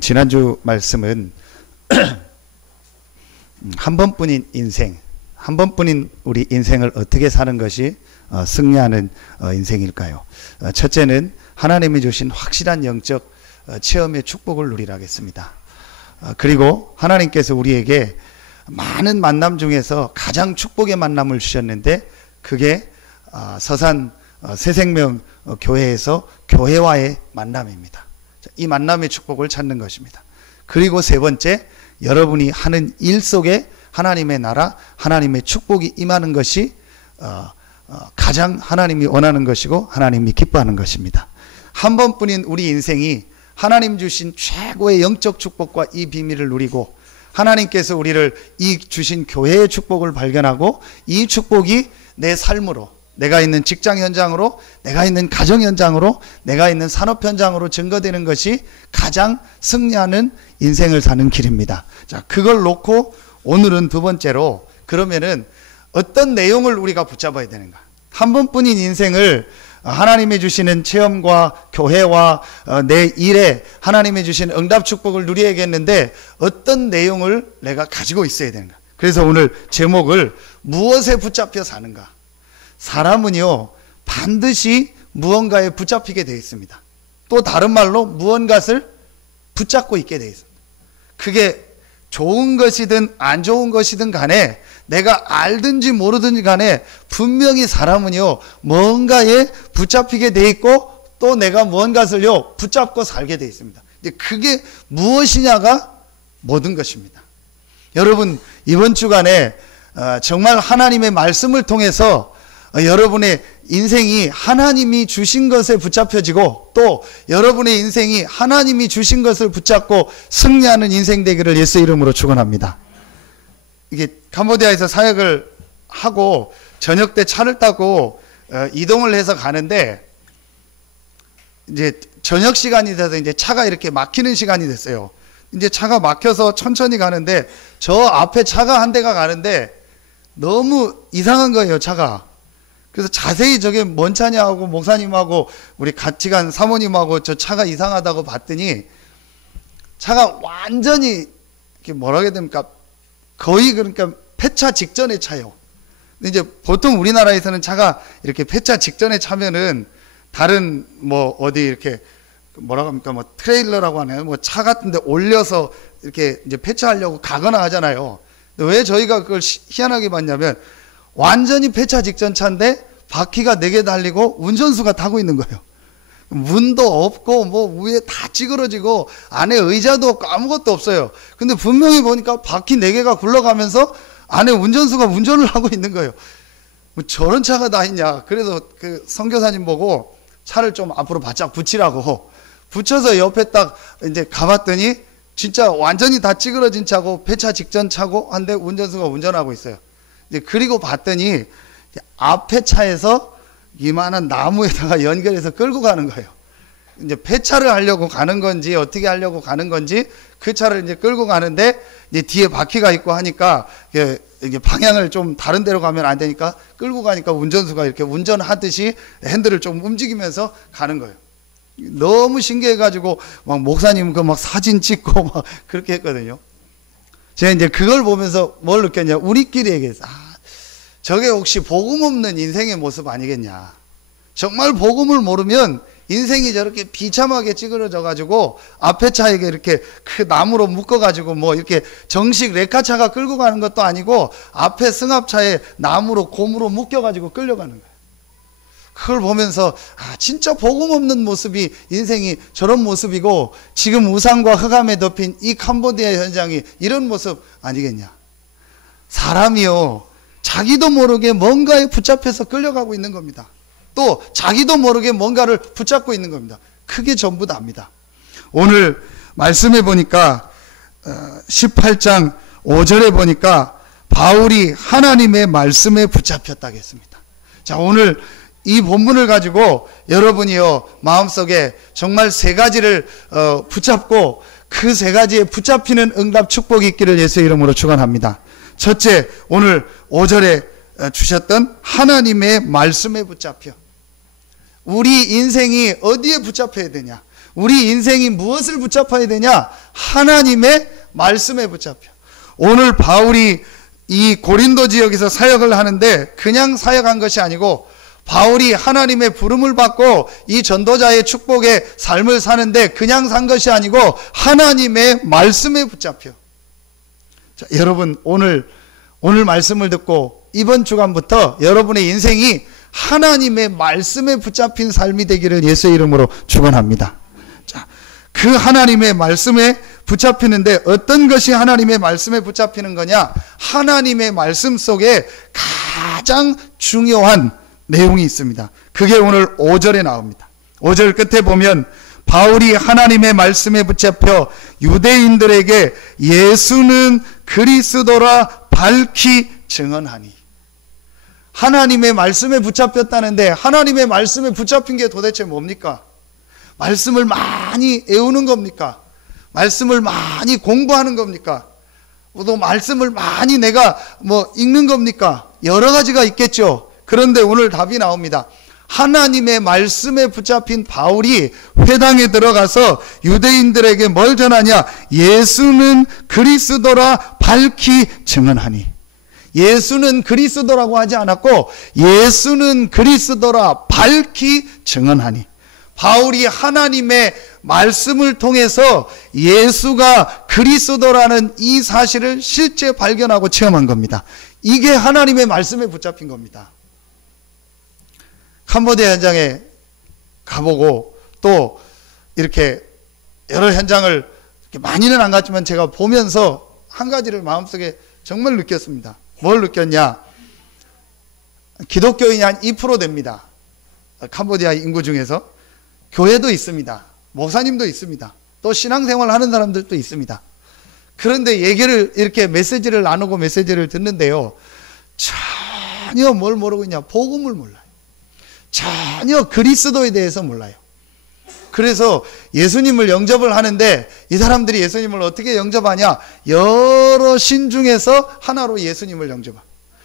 지난주 말씀은 한 번뿐인 인생, 한 번뿐인 우리 인생을 어떻게 사는 것이 승리하는 인생일까요? 첫째는 하나님이 주신 확실한 영적 체험의 축복을 누리라 하겠습니다. 그리고 하나님께서 우리에게 많은 만남 중에서 가장 축복의 만남을 주셨는데 그게 서산 새생명 교회에서 교회와의 만남입니다. 이 만남의 축복을 찾는 것입니다. 그리고 세 번째, 여러분이 하는 일 속에 하나님의 나라, 하나님의 축복이 임하는 것이 가장 하나님이 원하는 것이고 하나님이 기뻐하는 것입니다. 한 번뿐인 우리 인생이 하나님 주신 최고의 영적 축복과 이 비밀을 누리고 하나님께서 우리를 이 주신 교회의 축복을 발견하고 이 축복이 내 삶으로, 내가 있는 직장 현장으로, 내가 있는 가정 현장으로, 내가 있는 산업 현장으로 증거되는 것이 가장 승리하는 인생을 사는 길입니다. 자, 그걸 놓고 오늘은 두 번째로, 그러면은 어떤 내용을 우리가 붙잡아야 되는가? 한 번뿐인 인생을 하나님이 주시는 체험과 교회와 내 일에 하나님이 주신 응답 축복을 누려야겠는데 어떤 내용을 내가 가지고 있어야 되는가? 그래서 오늘 제목을 무엇에 붙잡혀 사는가? 사람은요, 반드시 무언가에 붙잡히게 되어 있습니다. 또 다른 말로 무언가를 붙잡고 있게 되어 있습니다. 그게 좋은 것이든 안 좋은 것이든 간에 내가 알든지 모르든지 간에 분명히 사람은요, 뭔가에 붙잡히게 되어 있고 또 내가 무언가를요, 붙잡고 살게 되어 있습니다. 그게 무엇이냐가 모든 것입니다. 여러분, 이번 주간에 정말 하나님의 말씀을 통해서 여러분의 인생이 하나님이 주신 것에 붙잡혀지고 또 여러분의 인생이 하나님이 주신 것을 붙잡고 승리하는 인생 되기를 예수 이름으로 축원합니다. 이게 캄보디아에서 사역을 하고 저녁 때 차를 타고 이동을 해서 가는데 이제 저녁 시간이 돼서 이제 차가 이렇게 막히는 시간이 됐어요. 이제 차가 막혀서 천천히 가는데 저 앞에 차가 한 대가 가는데 너무 이상한 거예요, 차가. 그래서 자세히 저게 뭔 차냐 하고 목사님하고 우리 같이 간 사모님하고 저 차가 이상하다고 봤더니 차가 완전히 이렇게 뭐라고 해야 됩니까? 거의 그러니까 폐차 직전의 차요. 근데 이제 보통 우리나라에서는 차가 이렇게 폐차 직전에 차면은 다른 뭐 어디 이렇게 뭐라고 합니까? 뭐 트레일러라고 하나요? 뭐 차 같은 데 올려서 이렇게 이제 폐차하려고 가거나 하잖아요. 근데 왜 저희가 그걸 희한하게 봤냐면 완전히 폐차 직전 차인데 바퀴가 4개 달리고 운전수가 타고 있는 거예요. 문도 없고 뭐 위에 다 찌그러지고 안에 의자도 없고 아무것도 없어요. 근데 분명히 보니까 바퀴 4개가 굴러가면서 안에 운전수가 운전을 하고 있는 거예요. 뭐 저런 차가 다 있냐. 그래서 그 선교사님 보고 차를 좀 앞으로 바짝 붙이라고 붙여서 옆에 딱 이제 가봤더니 진짜 완전히 다 찌그러진 차고 폐차 직전 차고 한데 운전수가 운전하고 있어요. 그리고 봤더니 앞에 차에서 이만한 나무에다가 연결해서 끌고 가는 거예요. 이제 폐차를 하려고 가는 건지 어떻게 하려고 가는 건지 그 차를 이제 끌고 가는데 이제 뒤에 바퀴가 있고 하니까 이게 방향을 좀 다른 데로 가면 안 되니까 끌고 가니까 운전수가 이렇게 운전하듯이 핸들을 좀 움직이면서 가는 거예요. 너무 신기해가지고 막 목사님 그 막 사진 찍고 막 그렇게 했거든요. 제가 이제 그걸 보면서 뭘 느꼈냐. 우리끼리 얘기했어. 저게 혹시 복음 없는 인생의 모습 아니겠냐. 정말 복음을 모르면 인생이 저렇게 비참하게 찌그러져 가지고 앞에 차에게 이렇게 그 나무로 묶어 가지고 뭐 이렇게 정식 레카차가 끌고 가는 것도 아니고 앞에 승합차에 나무로 고무로 묶여 가지고 끌려가는 거예요. 그걸 보면서 진짜 복음 없는 모습이 인생이 저런 모습이고 지금 우상과 흑암에 덮인 이 캄보디아 현장이 이런 모습 아니겠냐. 사람이요, 자기도 모르게 뭔가에 붙잡혀서 끌려가고 있는 겁니다. 또 자기도 모르게 뭔가를 붙잡고 있는 겁니다. 그게 전부 다입니다. 오늘 말씀해 보니까 18장 5절에 보니까 바울이 하나님의 말씀에 붙잡혔다고 했습니다. 자, 오늘 이 본문을 가지고 여러분이요, 마음속에 정말 3가지를 붙잡고 그 3가지에 붙잡히는 응답 축복이 있기를 예수의 이름으로 축원합니다. 첫째, 오늘 5절에 주셨던 하나님의 말씀에 붙잡혀. 우리 인생이 어디에 붙잡혀야 되냐? 우리 인생이 무엇을 붙잡아야 되냐? 하나님의 말씀에 붙잡혀. 오늘 바울이 이 고린도 지역에서 사역을 하는데 그냥 사역한 것이 아니고 바울이 하나님의 부름을 받고 이 전도자의 축복의 삶을 사는데 그냥 산 것이 아니고 하나님의 말씀에 붙잡혀. 자, 여러분 오늘 말씀을 듣고 이번 주간부터 여러분의 인생이 하나님의 말씀에 붙잡힌 삶이 되기를 예수의 이름으로 축원합니다. 자, 그 하나님의 말씀에 붙잡히는데 어떤 것이 하나님의 말씀에 붙잡히는 거냐? 하나님의 말씀 속에 가장 중요한 내용이 있습니다. 그게 오늘 5절에 나옵니다. 5절 끝에 보면 바울이 하나님의 말씀에 붙잡혀 유대인들에게 예수는 그리스도라 밝히 증언하니. 하나님의 말씀에 붙잡혔다는데 하나님의 말씀에 붙잡힌 게 도대체 뭡니까? 말씀을 많이 외우는 겁니까? 말씀을 많이 공부하는 겁니까? 또 말씀을 많이 내가 읽는 겁니까? 여러 가지가 있겠죠. 그런데 오늘 답이 나옵니다. 하나님의 말씀에 붙잡힌 바울이 회당에 들어가서 유대인들에게 뭘 전하냐? 예수는 그리스도라 밝히 증언하니. 예수는 그리스도라고 하지 않았고 예수는 그리스도라 밝히 증언하니. 바울이 하나님의 말씀을 통해서 예수가 그리스도라는 이 사실을 실제 발견하고 체험한 겁니다. 이게 하나님의 말씀에 붙잡힌 겁니다. 캄보디아 현장에 가보고 또 이렇게 여러 현장을 이렇게 많이는 안 갔지만 제가 보면서 한 가지를 마음속에 정말 느꼈습니다. 뭘 느꼈냐? 기독교인이 한 2% 됩니다. 캄보디아 인구 중에서. 교회도 있습니다. 목사님도 있습니다. 또 신앙생활 하는 사람들도 있습니다. 그런데 얘기를 이렇게 메시지를 나누고 메시지를 듣는데요. 전혀 뭘 모르고 있냐? 복음을 몰라요. 전혀 그리스도에 대해서 몰라요. 그래서 예수님을 영접을 하는데 이 사람들이 예수님을 어떻게 영접하냐? 여러 신 중에서 하나로 예수님을 영접하.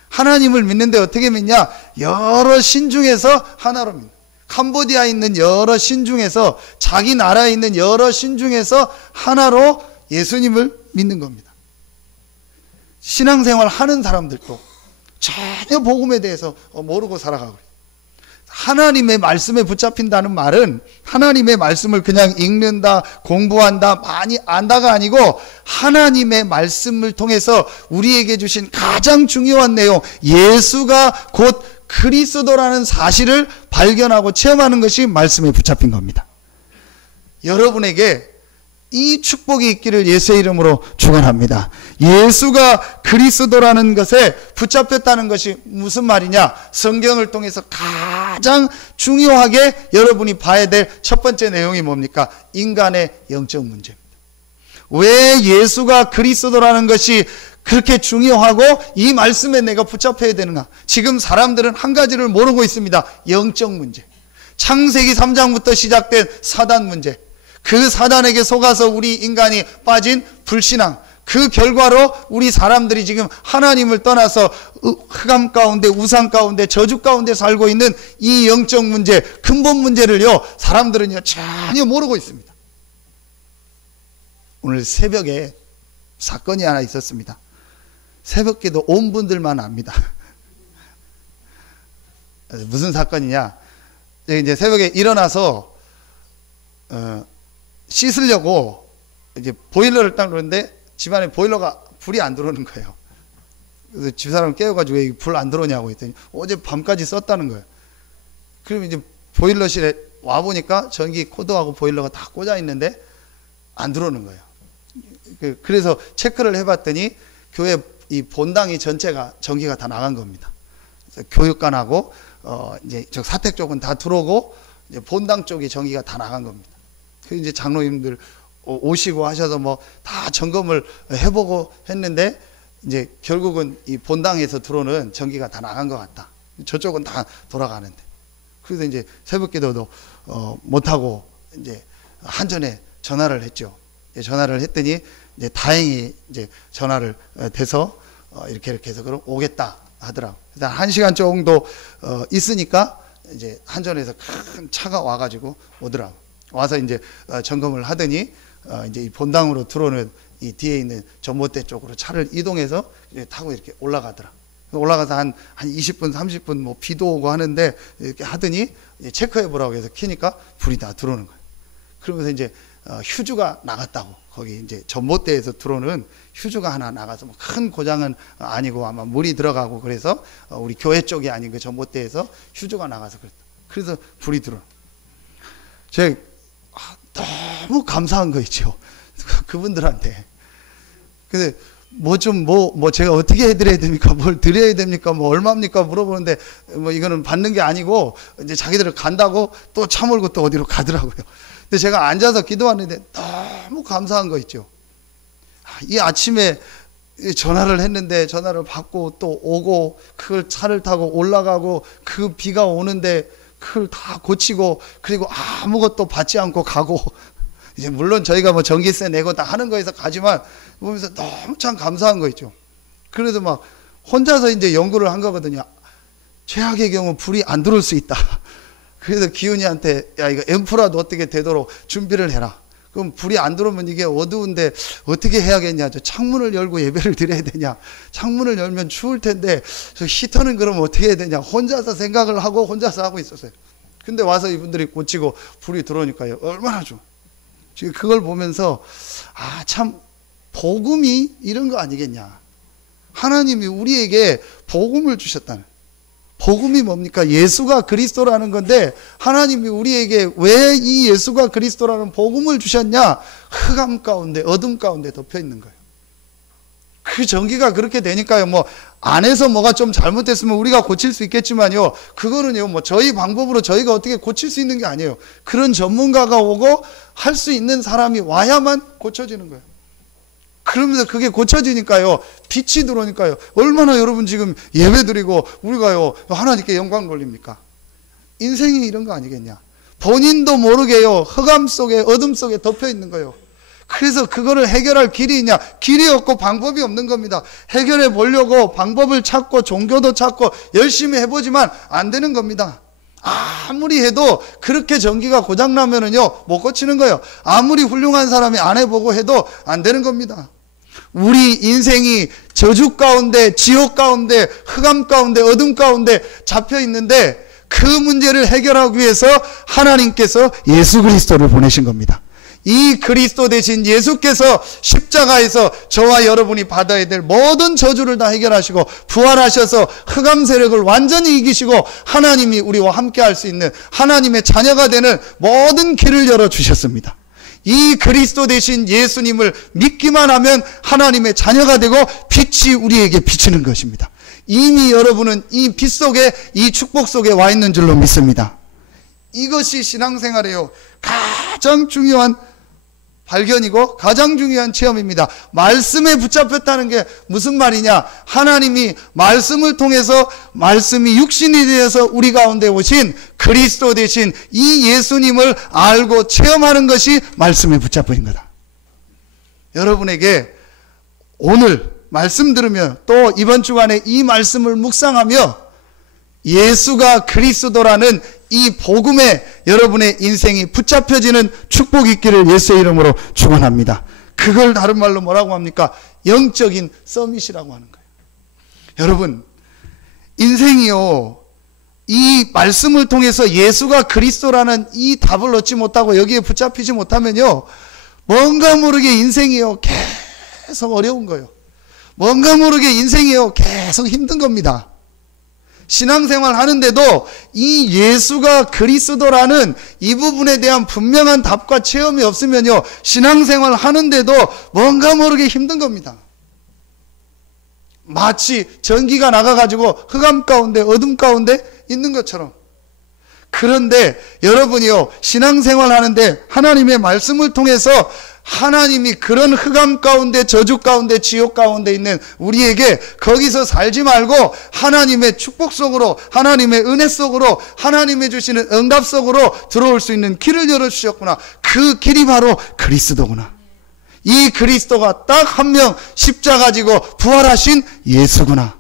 하나님을 믿는데 어떻게 믿냐? 여러 신 중에서 하나로 믿는. 캄보디아에 있는 여러 신 중에서 자기 나라에 있는 여러 신 중에서 하나로 예수님을 믿는 겁니다. 신앙생활 하는 사람들도 전혀 복음에 대해서 모르고 살아가고. 하나님의 말씀에 붙잡힌다는 말은 하나님의 말씀을 그냥 읽는다, 공부한다, 많이 안다가 아니고 하나님의 말씀을 통해서 우리에게 주신 가장 중요한 내용, 예수가 곧 그리스도라는 사실을 발견하고 체험하는 것이 말씀에 붙잡힌 겁니다. 여러분에게 이 축복이 있기를 예수의 이름으로 축원합니다. 예수가 그리스도라는 것에 붙잡혔다는 것이 무슨 말이냐? 성경을 통해서 가장 중요하게 여러분이 봐야 될 첫 번째 내용이 뭡니까? 인간의 영적 문제입니다. 왜 예수가 그리스도라는 것이 그렇게 중요하고 이 말씀에 내가 붙잡혀야 되는가? 지금 사람들은 한 가지를 모르고 있습니다. 영적 문제. 창세기 3장부터 시작된 사단 문제. 그 사단에게 속아서 우리 인간이 빠진 불신앙. 그 결과로 우리 사람들이 지금 하나님을 떠나서 흑암 가운데, 우상 가운데, 저주 가운데 살고 있는 이 영적 문제, 근본 문제를요, 사람들은요, 전혀 모르고 있습니다. 오늘 새벽에 사건이 하나 있었습니다. 새벽기도 온 분들만 압니다. 무슨 사건이냐? 이제 새벽에 일어나서 씻으려고 이제 보일러를 딱 놓는데 집안에 보일러가 불이 안 들어오는 거예요. 그래서 집사람 깨워가지고 불 안 들어오냐고 했더니 어제 밤까지 썼다는 거예요. 그럼 이제 보일러실에 와 보니까 전기 코드하고 보일러가 다 꽂아 있는데 안 들어오는 거예요. 그래서 체크를 해봤더니 교회 이 본당이 전체가 전기가 다 나간 겁니다. 그래서 교육관하고 이제 저 사택 쪽은 다 들어오고 이제 본당 쪽이 전기가 다 나간 겁니다. 그 이제 장로님들 오시고 하셔서 뭐 다 점검을 해보고 했는데 이제 결국은 이 본당에서 들어오는 전기가 다 나간 것 같다. 저쪽은 다 돌아가는데. 그래서 이제 새벽기도도 못하고 이제 한전에 전화를 했죠. 전화를 했더니 이제 다행히 이제 전화를 돼서 이렇게 해서 그럼 오겠다 하더라고. 그래서 1시간 정도 있으니까 이제 한전에서 큰 차가 와가지고 오더라고. 와서 이제 점검을 하더니 이제 이 본당으로 들어오는 이 뒤에 있는 전봇대 쪽으로 차를 이동해서 타고 이렇게 올라가더라. 올라가서 한 20분, 30분 뭐 비도 오고 하는데 이렇게 하더니 체크해 보라고 해서 키니까 불이 다 들어오는 거예요. 그러면서 이제 휴즈가 나갔다고. 거기 이제 전봇대에서 들어오는 휴즈가 하나 나가서 뭐 큰 고장은 아니고 아마 물이 들어가고 그래서 우리 교회 쪽이 아닌 그 전봇대에서 휴즈가 나가서 그랬다. 그래서 불이 들어오는. 제가 너무 감사한 거 있죠. 그분들한테. 근데 뭐 제가 어떻게 해드려야 됩니까? 뭘 드려야 됩니까? 뭐 얼마입니까? 물어보는데 뭐 이거는 받는 게 아니고 이제 자기들을 간다고 또 차 몰고 또 어디로 가더라고요. 근데 제가 앉아서 기도하는데 너무 감사한 거 있죠. 이 아침에 전화를 했는데 전화를 받고 또 오고 그걸 차를 타고 올라가고 그 비가 오는데 그걸 다 고치고 그리고 아무것도 받지 않고 가고 이제 물론 저희가 뭐 전기세 내고 다 하는 거에서 가지만 보면서 너무 참 감사한 거 있죠. 그래도 막 혼자서 이제 연구를 한 거거든요. 최악의 경우 불이 안 들어올 수 있다. 그래서 기훈이한테 야 이거 앰프라도 어떻게 되도록 준비를 해라. 그럼 불이 안 들어오면 이게 어두운데 어떻게 해야겠냐. 저 창문을 열고 예배를 드려야 되냐. 창문을 열면 추울 텐데 저 히터는 그럼 어떻게 해야 되냐. 혼자서 생각을 하고 혼자서 하고 있었어요. 근데 와서 이분들이 고치고 불이 들어오니까요. 얼마나 좋아. 지금 그걸 보면서 참 복음이 이런 거 아니겠냐. 하나님이 우리에게 복음을 주셨다는. 복음이 뭡니까? 예수가 그리스도라는 건데 하나님이 우리에게 왜 이 예수가 그리스도라는 복음을 주셨냐? 흑암 가운데 어둠 가운데 덮여 있는 거예요. 그 전기가 그렇게 되니까요. 뭐 안에서 뭐가 좀 잘못됐으면 우리가 고칠 수 있겠지만요. 그거는요. 뭐 저희 방법으로 저희가 어떻게 고칠 수 있는 게 아니에요. 그런 전문가가 오고 할 수 있는 사람이 와야만 고쳐지는 거예요. 그러면서 그게 고쳐지니까요. 빛이 들어오니까요. 얼마나 여러분 지금 예배드리고 우리가요. 하나님께 영광 돌립니까? 인생이 이런 거 아니겠냐. 본인도 모르게요. 흑암 속에 어둠 속에 덮여 있는 거예요. 그래서 그거를 해결할 길이 있냐? 길이 없고 방법이 없는 겁니다. 해결해 보려고 방법을 찾고 종교도 찾고 열심히 해보지만 안 되는 겁니다. 아무리 해도 그렇게 전기가 고장나면은요 못 고치는 거예요. 아무리 훌륭한 사람이 안 해보고 해도 안 되는 겁니다. 우리 인생이 저주 가운데, 지옥 가운데, 흑암 가운데, 어둠 가운데 잡혀 있는데 그 문제를 해결하기 위해서 하나님께서 예수 그리스도를 보내신 겁니다. 이 그리스도 대신 예수께서 십자가에서 저와 여러분이 받아야 될 모든 저주를 다 해결하시고 부활하셔서 흑암 세력을 완전히 이기시고 하나님이 우리와 함께 할 수 있는 하나님의 자녀가 되는 모든 길을 열어주셨습니다. 이 그리스도 대신 예수님을 믿기만 하면 하나님의 자녀가 되고 빛이 우리에게 비치는 것입니다. 이미 여러분은 이 빛 속에 이 축복 속에 와 있는 줄로 믿습니다. 이것이 신앙생활이에요. 가장 중요한 발견이고 가장 중요한 체험입니다. 말씀에 붙잡혔다는 게 무슨 말이냐? 하나님이 말씀을 통해서 말씀이 육신이 되어서 우리 가운데 오신 그리스도 대신 이 예수님을 알고 체험하는 것이 말씀에 붙잡힌 거다. 여러분에게 오늘 말씀 들으며 또 이번 주간에 이 말씀을 묵상하며 예수가 그리스도라는 이 복음에 여러분의 인생이 붙잡혀지는 축복이 있기를 예수의 이름으로 축원합니다. 그걸 다른 말로 뭐라고 합니까? 영적인 서밋이라고 하는 거예요. 여러분, 인생이요, 이 말씀을 통해서 예수가 그리스도라는 이 답을 얻지 못하고 여기에 붙잡히지 못하면요, 뭔가 모르게 인생이요, 계속 어려운 거예요. 뭔가 모르게 인생이요, 계속 힘든 겁니다. 신앙생활 하는데도 이 예수가 그리스도라는 이 부분에 대한 분명한 답과 체험이 없으면요, 신앙생활 하는데도 뭔가 모르게 힘든 겁니다. 마치 전기가 나가가지고 흑암 가운데 어둠 가운데 있는 것처럼. 그런데 여러분이요, 신앙생활 하는데 하나님의 말씀을 통해서 하나님이 그런 흑암 가운데 저주 가운데 지옥 가운데 있는 우리에게 거기서 살지 말고 하나님의 축복 속으로, 하나님의 은혜 속으로, 하나님이 주시는 응답 속으로 들어올 수 있는 길을 열어주셨구나. 그 길이 바로 그리스도구나. 이 그리스도가 딱 한 명 십자가 지고 부활하신 예수구나.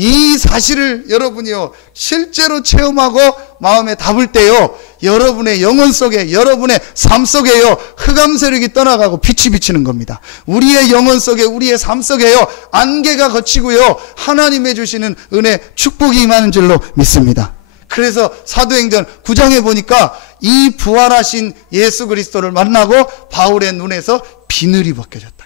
이 사실을 여러분이요 실제로 체험하고 마음에 담을 때요 여러분의 영혼 속에 여러분의 삶 속에요 흑암 세력이 떠나가고 빛이 비치는 겁니다. 우리의 영혼 속에 우리의 삶 속에요 안개가 걷히고요 하나님의 주시는 은혜 축복이 임하는 줄로 믿습니다. 그래서 사도행전 9장에 보니까 이 부활하신 예수 그리스도를 만나고 바울의 눈에서 비늘이 벗겨졌다.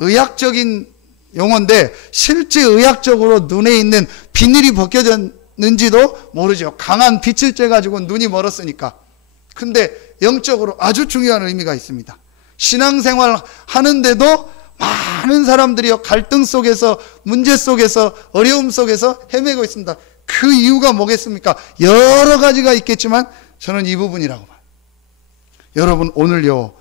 의학적인 용어인데 실제 의학적으로 눈에 있는 비늘이 벗겨졌는지도 모르죠. 강한 빛을 쬐가지고 눈이 멀었으니까. 근데 영적으로 아주 중요한 의미가 있습니다. 신앙생활 하는데도 많은 사람들이 갈등 속에서 문제 속에서 어려움 속에서 헤매고 있습니다. 그 이유가 뭐겠습니까? 여러 가지가 있겠지만 저는 이 부분이라고 봐요. 여러분 오늘요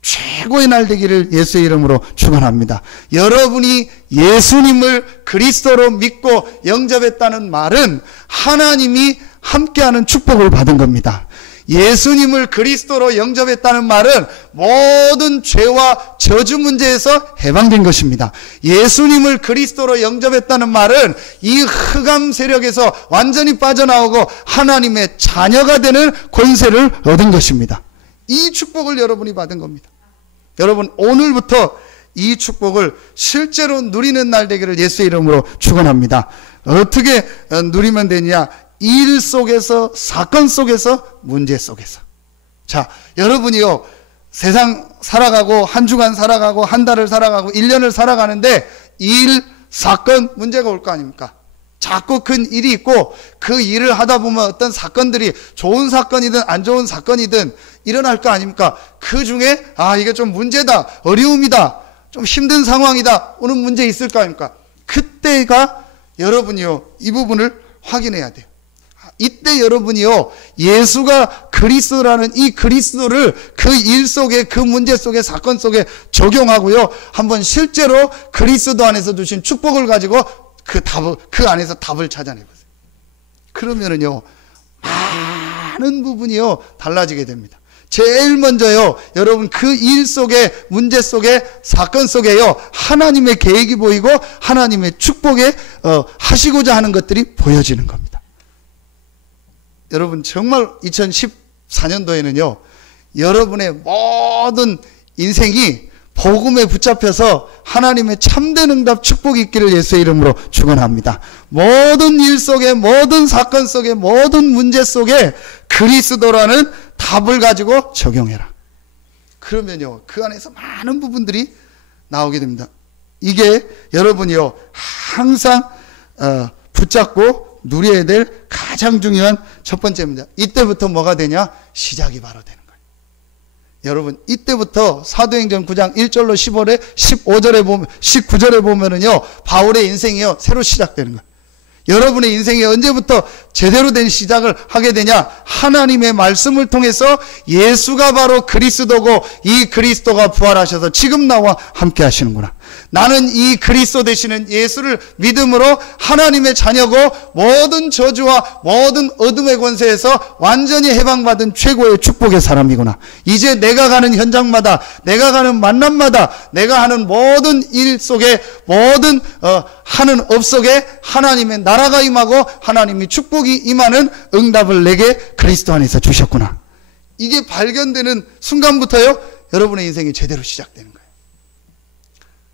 최고의 날 되기를 예수의 이름으로 축원합니다. 여러분이 예수님을 그리스도로 믿고 영접했다는 말은 하나님이 함께하는 축복을 받은 겁니다. 예수님을 그리스도로 영접했다는 말은 모든 죄와 저주 문제에서 해방된 것입니다. 예수님을 그리스도로 영접했다는 말은 이 흑암 세력에서 완전히 빠져나오고 하나님의 자녀가 되는 권세를 얻은 것입니다. 이 축복을 여러분이 받은 겁니다. 여러분 오늘부터 이 축복을 실제로 누리는 날 되기를 예수의 이름으로 축원합니다. 어떻게 누리면 되냐? 일 속에서 사건 속에서 문제 속에서. 자 여러분이요 세상 살아가고 한 주간 살아가고 한 달을 살아가고 1년을 살아가는데 일 사건 문제가 올 거 아닙니까? 자꾸 큰 일이 있고 그 일을 하다 보면 어떤 사건들이 좋은 사건이든 안 좋은 사건이든 일어날 거 아닙니까? 그 중에 이게 좀 문제다 어려움이다 좀 힘든 상황이다 오는 문제 있을 거 아닙니까? 그때가 여러분이요 이 부분을 확인해야 돼요. 이때 여러분이요 예수가 그리스도라는 이 그리스도를 그 일 속에 그 문제 속에 사건 속에 적용하고요 한번 실제로 그리스도 안에서 주신 축복을 가지고 그 안에서 답을 찾아내보세요. 그러면은요 많은 부분이요 달라지게 됩니다. 제일 먼저요 여러분 그 일 속에 문제 속에 사건 속에요 하나님의 계획이 보이고 하나님의 축복에 하시고자 하는 것들이 보여지는 겁니다. 여러분 정말 2014년도에는요 여러분의 모든 인생이 복음에 붙잡혀서 하나님의 참된 응답 축복이 있기를 예수의 이름으로 축원합니다. 모든 일 속에 모든 사건 속에 모든 문제 속에 그리스도라는 답을 가지고 적용해라. 그러면요 그 안에서 많은 부분들이 나오게 됩니다. 이게 여러분이요 항상 붙잡고 누려야 될 가장 중요한 첫 번째입니다. 이때부터 뭐가 되냐? 시작이 바로 되는 거예요. 여러분 이때부터 사도행전 9장 1절로 15절에 보면 19절에 보면은요 바울의 인생이요 새로 시작되는 거예요. 여러분의 인생이 언제부터 제대로 된 시작을 하게 되냐? 하나님의 말씀을 통해서 예수가 바로 그리스도고 이 그리스도가 부활하셔서 지금 나와 함께 하시는구나. 나는 이 그리스도 되시는 예수를 믿음으로 하나님의 자녀고 모든 저주와 모든 어둠의 권세에서 완전히 해방받은 최고의 축복의 사람이구나. 이제 내가 가는 현장마다 내가 가는 만남마다 내가 하는 모든 일 속에 모든 하는 업 속에 하나님의 나라가 임하고 하나님이 축복이 임하는 응답을 내게 그리스도 안에서 주셨구나. 이게 발견되는 순간부터요 여러분의 인생이 제대로 시작되는 거예요.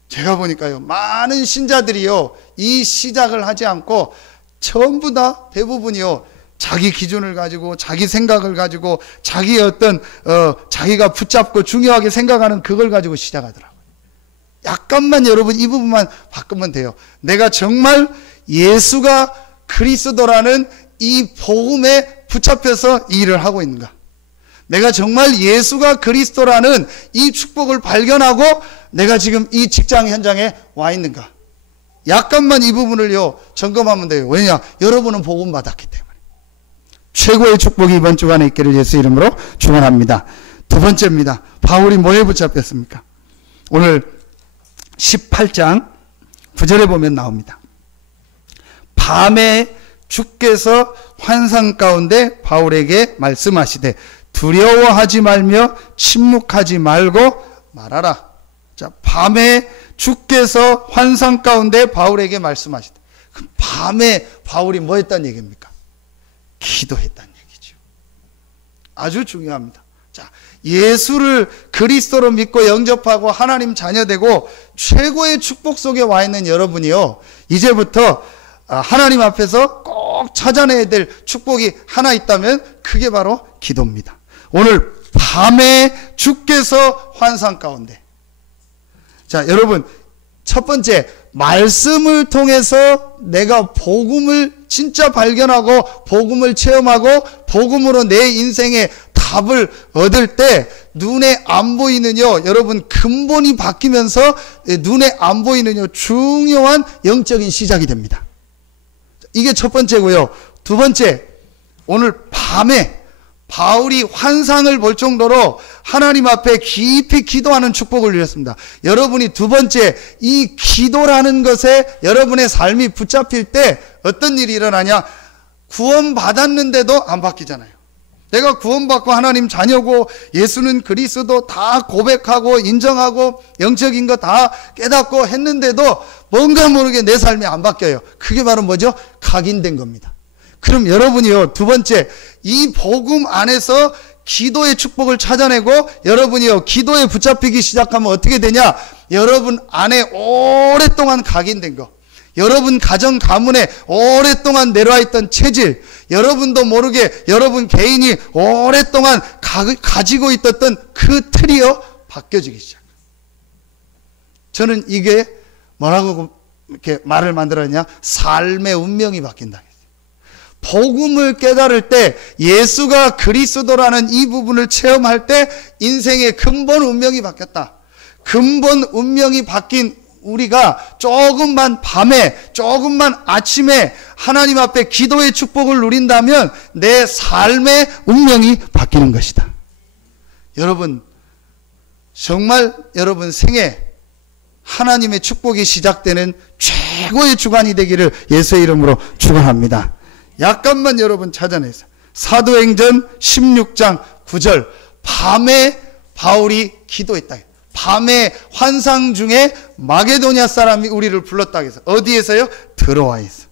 제가 보니까요 많은 신자들이요 이 시작을 하지 않고 전부 다 대부분이요 자기 기준을 가지고 자기 생각을 가지고 자기의 어떤 자기가 붙잡고 중요하게 생각하는 그걸 가지고 시작하더라고요. 약간만 여러분 이 부분만 바꾸면 돼요. 내가 정말 예수가 그리스도라는 이 복음에 붙잡혀서 이 일을 하고 있는가? 내가 정말 예수가 그리스도라는 이 축복을 발견하고 내가 지금 이 직장 현장에 와 있는가? 약간만 이 부분을요 점검하면 돼요. 왜냐? 여러분은 복음 받았기 때문에. 최고의 축복이 이번 주간에 있기를 예수 이름으로 축원합니다. 두 번째입니다. 바울이 뭐에 붙잡혔습니까? 오늘 18장 9절에 보면 나옵니다. 밤에 주께서 환상 가운데 바울에게 말씀하시되 두려워하지 말며 침묵하지 말고 말하라. 자, 밤에 주께서 환상 가운데 바울에게 말씀하시되 밤에 바울이 뭐 했다는 얘기입니까? 기도했다는 얘기죠. 아주 중요합니다. 자, 예수를 그리스도로 믿고 영접하고 하나님 자녀되고 최고의 축복 속에 와 있는 여러분이요, 이제부터 하나님 앞에서 꼭 찾아내야 될 축복이 하나 있다면 그게 바로 기도입니다. 오늘 밤에 주께서 환상 가운데, 자, 여러분, 첫 번째, 말씀을 통해서 내가 복음을 진짜 발견하고 복음을 체험하고 복음으로 내 인생의 답을 얻을 때 눈에 안 보이는요, 여러분, 근본이 바뀌면서 눈에 안 보이는요, 중요한 영적인 시작이 됩니다. 이게 첫 번째고요. 두 번째, 오늘 밤에 바울이 환상을 볼 정도로 하나님 앞에 깊이 기도하는 축복을 누렸습니다. 여러분이 두 번째, 이 기도라는 것에 여러분의 삶이 붙잡힐 때 어떤 일이 일어나냐? 구원받았는데도 안 바뀌잖아요. 내가 구원받고 하나님 자녀고 예수는 그리스도 다 고백하고 인정하고 영적인 거 다 깨닫고 했는데도 뭔가 모르게 내 삶이 안 바뀌어요. 그게 바로 뭐죠? 각인된 겁니다. 그럼 여러분이요, 두 번째, 이 복음 안에서 기도의 축복을 찾아내고 여러분이요, 기도에 붙잡히기 시작하면 어떻게 되냐? 여러분 안에 오랫동안 각인된 거, 여러분 가정 가문에 오랫동안 내려와 있던 체질, 여러분도 모르게 여러분 개인이 오랫동안 가지고 있었던 그 틀이요, 바뀌어지기 시작. 저는 이게 뭐라고 이렇게 말을 만들었냐? 삶의 운명이 바뀐다. 복음을 깨달을 때, 예수가 그리스도라는 이 부분을 체험할 때 인생의 근본 운명이 바뀌었다. 근본 운명이 바뀐 우리가 조금만 밤에, 조금만 아침에 하나님 앞에 기도의 축복을 누린다면 내 삶의 운명이 바뀌는 것이다. 여러분, 정말 여러분 생에 하나님의 축복이 시작되는 최고의 주간이 되기를 예수의 이름으로 축원합니다. 약간만 여러분 찾아내세요. 사도행전 16장 9절, 밤에 바울이 기도했다. 밤에 환상 중에 마게도냐 사람이 우리를 불렀다 해서 어디에서요? 드로아에서.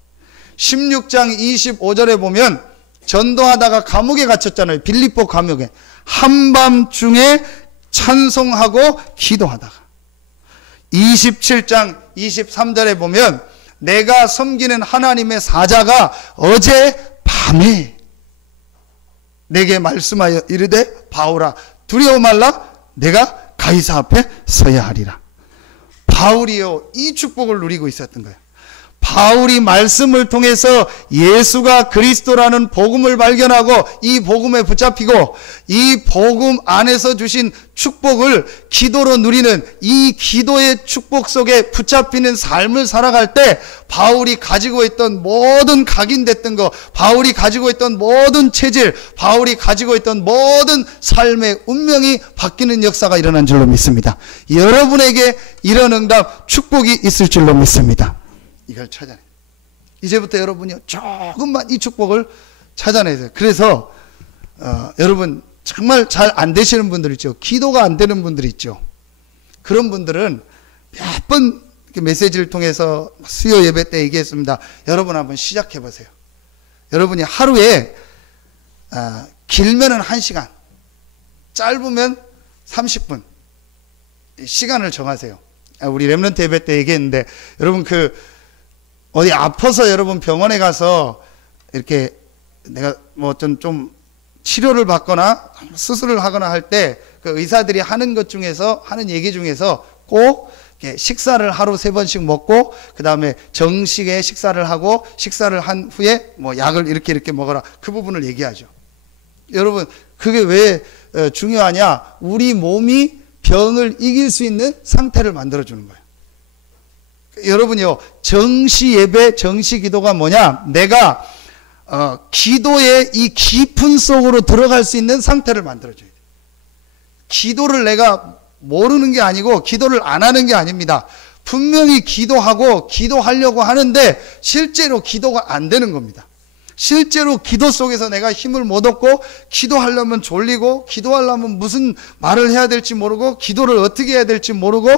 16장 25절에 보면 전도하다가 감옥에 갇혔잖아요. 빌립보 감옥에. 한밤중에 찬송하고 기도하다가. 27장 23절에 보면 내가 섬기는 하나님의 사자가 어제 밤에 내게 말씀하여 이르되 바울아 두려워 말라 내가 가이사 앞에 서야 하리라. 바울이요, 이 축복을 누리고 있었던 거예요. 바울이 말씀을 통해서 예수가 그리스도라는 복음을 발견하고 이 복음에 붙잡히고 이 복음 안에서 주신 축복을 기도로 누리는 이 기도의 축복 속에 붙잡히는 삶을 살아갈 때 바울이 가지고 있던 모든 각인됐던 거, 바울이 가지고 있던 모든 체질, 바울이 가지고 있던 모든 삶의 운명이 바뀌는 역사가 일어난 줄로 믿습니다. 여러분에게 이런 응답, 축복이 있을 줄로 믿습니다. 이걸 찾아내. 이제부터 여러분이 조금만 이 축복을 찾아내세요. 그래서 여러분 정말 잘 안 되시는 분들 있죠. 기도가 안 되는 분들 있죠. 그런 분들은 몇 번 메시지를 통해서 수요 예배 때 얘기했습니다. 여러분 한번 시작해 보세요. 여러분이 하루에 길면은 1시간, 짧으면 30분 시간을 정하세요. 우리 렘넌트 예배 때 얘기했는데 여러분 어디 아파서 여러분 병원에 가서 이렇게 내가 뭐 좀 치료를 받거나 수술을 하거나 할 때 그 의사들이 하는 것 중에서 하는 얘기 중에서 꼭 이렇게 식사를 하루 3번씩 먹고 그 다음에 정식의 식사를 하고 식사를 한 후에 뭐 약을 이렇게 먹어라, 그 부분을 얘기하죠. 여러분 그게 왜 중요하냐? 우리 몸이 병을 이길 수 있는 상태를 만들어 주는 거예요. 여러분이요, 정시 예배, 정시 기도가 뭐냐? 내가 기도의 이 깊은 속으로 들어갈 수 있는 상태를 만들어줘야 돼요. 기도를 내가 모르는 게 아니고 기도를 안 하는 게 아닙니다. 분명히 기도하고 기도하려고 하는데 실제로 기도가 안 되는 겁니다. 실제로 기도 속에서 내가 힘을 못 얻고 기도하려면 졸리고 기도하려면 무슨 말을 해야 될지 모르고 기도를 어떻게 해야 될지 모르고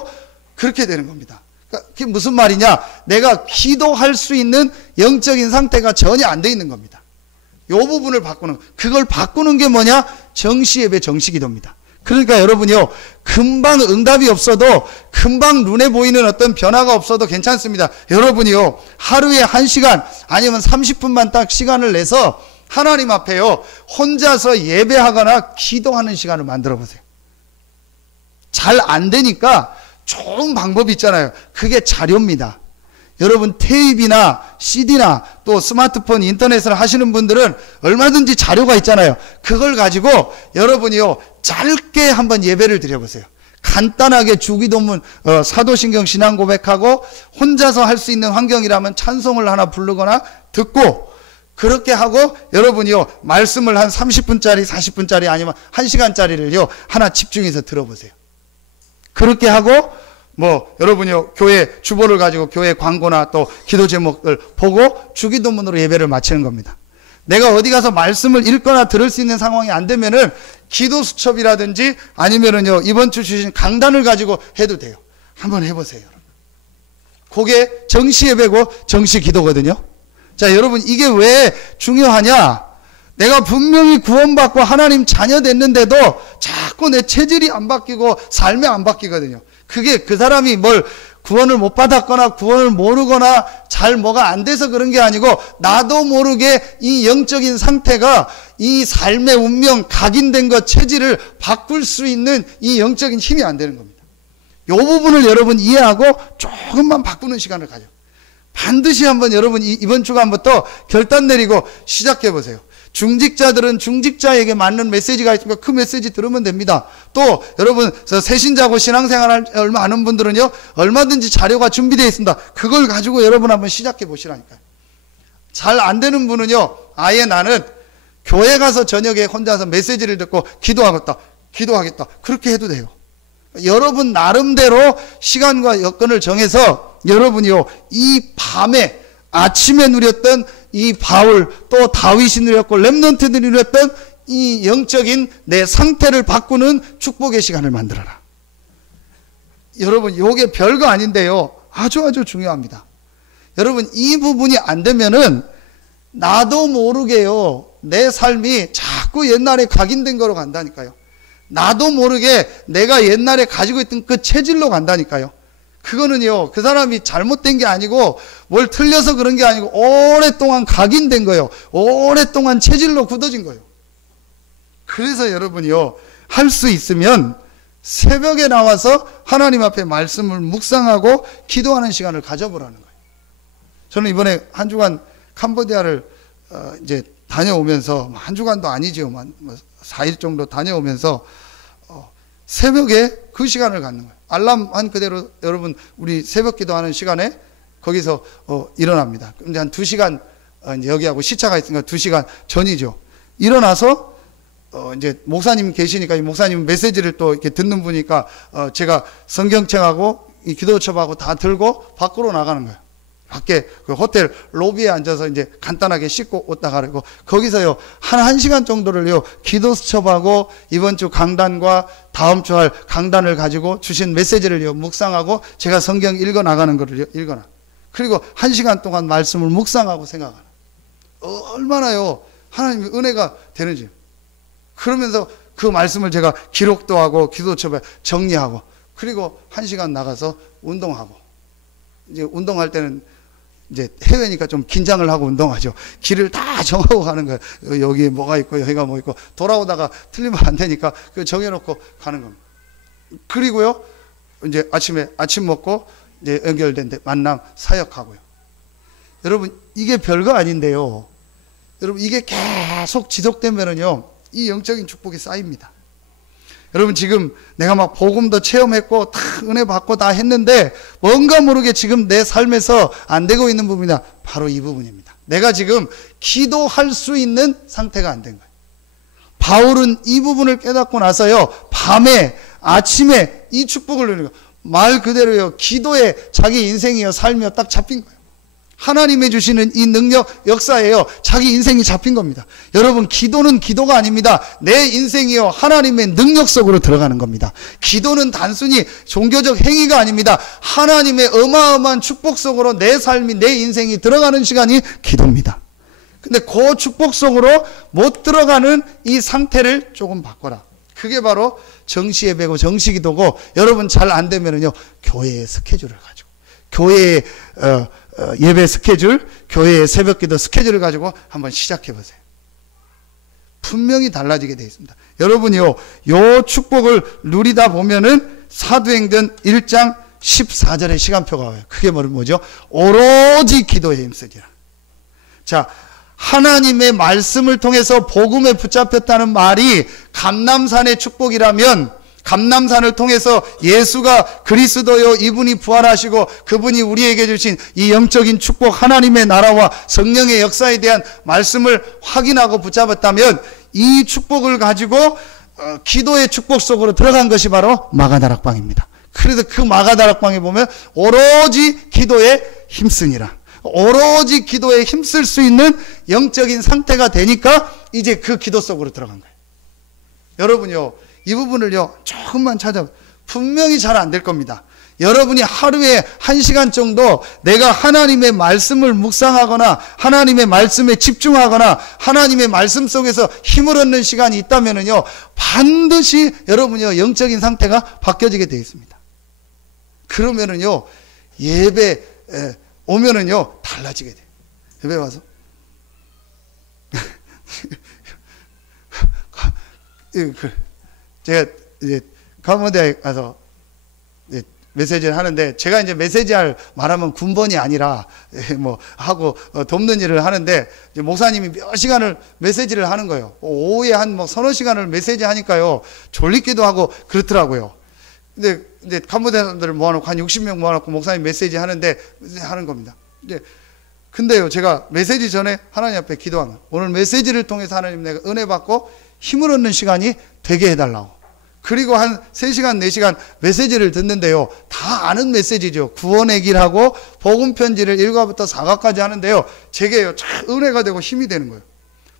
그렇게 되는 겁니다. 그게 무슨 말이냐? 내가 기도할 수 있는 영적인 상태가 전혀 안 돼 있는 겁니다. 이 부분을 바꾸는, 그걸 바꾸는 게 뭐냐? 정시예배, 정시기도입니다. 그러니까 여러분이요, 금방 응답이 없어도, 금방 눈에 보이는 어떤 변화가 없어도 괜찮습니다. 여러분이요, 하루에 1시간 아니면 30분만 딱 시간을 내서 하나님 앞에요, 혼자서 예배하거나 기도하는 시간을 만들어 보세요. 잘 안 되니까 좋은 방법이 있잖아요. 그게 자료입니다. 여러분 테이프나 CD나 또 스마트폰, 인터넷을 하시는 분들은 얼마든지 자료가 있잖아요. 그걸 가지고 여러분이요, 짧게 한번 예배를 드려보세요. 간단하게 주기도문, 사도신경 신앙 고백하고 혼자서 할 수 있는 환경이라면 찬송을 하나 부르거나 듣고, 그렇게 하고 여러분이요, 말씀을 한 30분짜리 40분짜리 아니면 1시간짜리를요 하나 집중해서 들어보세요. 그렇게 하고 여러분이요, 교회 주보를 가지고 교회 광고나 또 기도 제목을 보고 주기도문으로 예배를 마치는 겁니다. 내가 어디 가서 말씀을 읽거나 들을 수 있는 상황이 안 되면은 기도 수첩이라든지 아니면은요, 이번 주 주신 강단을 가지고 해도 돼요. 한번 해보세요, 여러분. 그게 정시 예배고 정시 기도거든요. 자, 여러분, 이게 왜 중요하냐? 내가 분명히 구원받고 하나님 자녀 됐는데도 자꾸 내 체질이 안 바뀌고 삶이 안 바뀌거든요. 그게 그 사람이 뭘 구원을 못 받았거나 구원을 모르거나 잘 뭐가 안 돼서 그런 게 아니고, 나도 모르게 이 영적인 상태가 이 삶의 운명, 각인된 것, 체질을 바꿀 수 있는 이 영적인 힘이 안 되는 겁니다. 이 부분을 여러분 이해하고 조금만 바꾸는 시간을 가져. 반드시 한번 여러분 이번 주간부터 결단 내리고 시작해 보세요. 중직자들은 중직자에게 맞는 메시지가 있으니까 그 메시지 들으면 됩니다. 또 여러분 새신자고 신앙생활 얼마 안 한 분들은요, 얼마든지 자료가 준비되어 있습니다. 그걸 가지고 여러분 한번 시작해 보시라니까요. 잘 안 되는 분은요, 아예 나는 교회 가서 저녁에 혼자서 메시지를 듣고 기도하겠다 그렇게 해도 돼요. 여러분 나름대로 시간과 여건을 정해서 여러분이요, 이 밤에 아침에 누렸던 이 바울, 또 다윗이 누렸고 렘넌트들이 누렸던 이 영적인 내 상태를 바꾸는 축복의 시간을 만들어라. 여러분, 요게 별거 아닌데요, 아주 중요합니다. 여러분, 이 부분이 안 되면은 나도 모르게요, 내 삶이 자꾸 옛날에 각인된 거로 간다니까요. 나도 모르게 내가 옛날에 가지고 있던 그 체질로 간다니까요. 그거는요, 그 사람이 잘못된 게 아니고 뭘 틀려서 그런 게 아니고 오랫동안 각인된 거예요. 오랫동안 체질로 굳어진 거예요. 그래서 여러분이요, 할 수 있으면 새벽에 나와서 하나님 앞에 말씀을 묵상하고 기도하는 시간을 가져보라는 거예요. 저는 이번에 한 주간 캄보디아를 이제 다녀오면서, 한 주간도 아니지요, 4일 정도 다녀오면서 새벽에 그 시간을 갖는 거예요. 알람 한 그대로 여러분 우리 새벽 기도하는 시간에 거기서 일어납니다. 근데 한 2시간 여기하고 시차가 있으니까 2시간 전이죠. 일어나서 이제 목사님 계시니까 이 목사님 메시지를 또 이렇게 듣는 분이니까 제가 성경책하고 이 기도첩하고 다 들고 밖으로 나가는 거예요. 밖에 그 호텔 로비에 앉아서 이제 간단하게 씻고 옷 나가고, 거기서요 한 1시간 정도를요 기도 수첩하고 이번 주 강단과 다음 주 할 강단을 가지고 주신 메시지를요 묵상하고, 제가 성경 읽어 나가는 거를 읽어나, 그리고 1시간 동안 말씀을 묵상하고 생각하는, 얼마나요 하나님의 은혜가 되는지. 그러면서 그 말씀을 제가 기록도 하고 기도첩에 정리하고, 그리고 1시간 나가서 운동하고, 이제 운동할 때는 이제 해외니까 좀 긴장을 하고 운동하죠. 길을 다 정하고 가는 거예요. 여기에 뭐가 있고 여기가 뭐 있고, 돌아오다가 틀리면 안 되니까 그 정해놓고 가는 겁니다. 그리고요, 이제 아침에 아침 먹고 이제 연결된 데 만남 사역하고요. 여러분, 이게 별거 아닌데요, 여러분 이게 계속 지속되면은요 이 영적인 축복이 쌓입니다. 여러분, 지금 내가 막 복음도 체험했고 다 은혜 받고 다 했는데 뭔가 모르게 지금 내 삶에서 안 되고 있는 부분이다. 바로 이 부분입니다. 내가 지금 기도할 수 있는 상태가 안 된 거예요. 바울은 이 부분을 깨닫고 나서요, 밤에 아침에 이 축복을 누리는 거예요. 말 그대로요, 기도에 자기 인생이요 삶이요 딱 잡힌 거예요. 하나님의 주시는 이 능력 역사예요. 자기 인생이 잡힌 겁니다. 여러분, 기도는 기도가 아닙니다. 내 인생이요, 하나님의 능력 속으로 들어가는 겁니다. 기도는 단순히 종교적 행위가 아닙니다. 하나님의 어마어마한 축복 속으로 내 삶이, 내 인생이 들어가는 시간이 기도입니다. 근데 그 축복 속으로 못 들어가는 이 상태를 조금 바꿔라. 그게 바로 정시 예배고 정시 기도고, 여러분 잘 안 되면은요, 교회의 스케줄을 가지고, 교회의 예배 스케줄, 교회의 새벽 기도 스케줄을 가지고 한번 시작해 보세요. 분명히 달라지게 되어 있습니다. 여러분이요, 요 축복을 누리다 보면은 사도행전 1장 14절의 시간표가 와요. 그게 뭐죠? 오로지 기도에 힘쓰리라. 자, 하나님의 말씀을 통해서 복음에 붙잡혔다는 말이 감람산의 축복이라면, 감람산을 통해서 예수가 그리스도요, 이분이 부활하시고 그분이 우리에게 주신 이 영적인 축복, 하나님의 나라와 성령의 역사에 대한 말씀을 확인하고 붙잡았다면, 이 축복을 가지고 기도의 축복 속으로 들어간 것이 바로 마가다락방입니다. 그래서 그 마가다락방에 보면 오로지 기도에 힘쓰니라, 오로지 기도에 힘쓸 수 있는 영적인 상태가 되니까 이제 그 기도 속으로 들어간 거예요. 여러분요, 이 부분을요, 조금만 찾아, 분명히 잘 안 될 겁니다. 여러분이 하루에 1시간 정도 내가 하나님의 말씀을 묵상하거나 하나님의 말씀에 집중하거나 하나님의 말씀 속에서 힘을 얻는 시간이 있다면은요, 반드시 여러분요, 영적인 상태가 바뀌어지게 되어 있습니다. 그러면은요, 예배 오면은요, 달라지게 돼요. 예배 와서 제가 이제 가문대에 가서 메시지를 하는데, 제가 이제 메시지할 말하면 군번이 아니라 뭐 하고 돕는 일을 하는데, 이제 목사님이 몇 시간을 메시지를 하는 거예요. 오후에 한 뭐 서너 시간을 메시지 하니까요, 졸리기도 하고 그렇더라고요. 근데 이제 가문대 사람들을 모아놓고 한 60명 모아놓고 목사님 메시지 하는데 하는 겁니다. 이제 근데요, 제가 메시지 전에 하나님 앞에 기도하는, 오늘 메시지를 통해서 하나님 내가 은혜 받고 힘을 얻는 시간이 되게 해달라고. 그리고 한 3시간, 4시간 메시지를 듣는데요, 다 아는 메시지죠. 구원의 길하고 복음 편지를 1과부터 4과까지 하는데요, 제게요, 참 은혜가 되고 힘이 되는 거예요.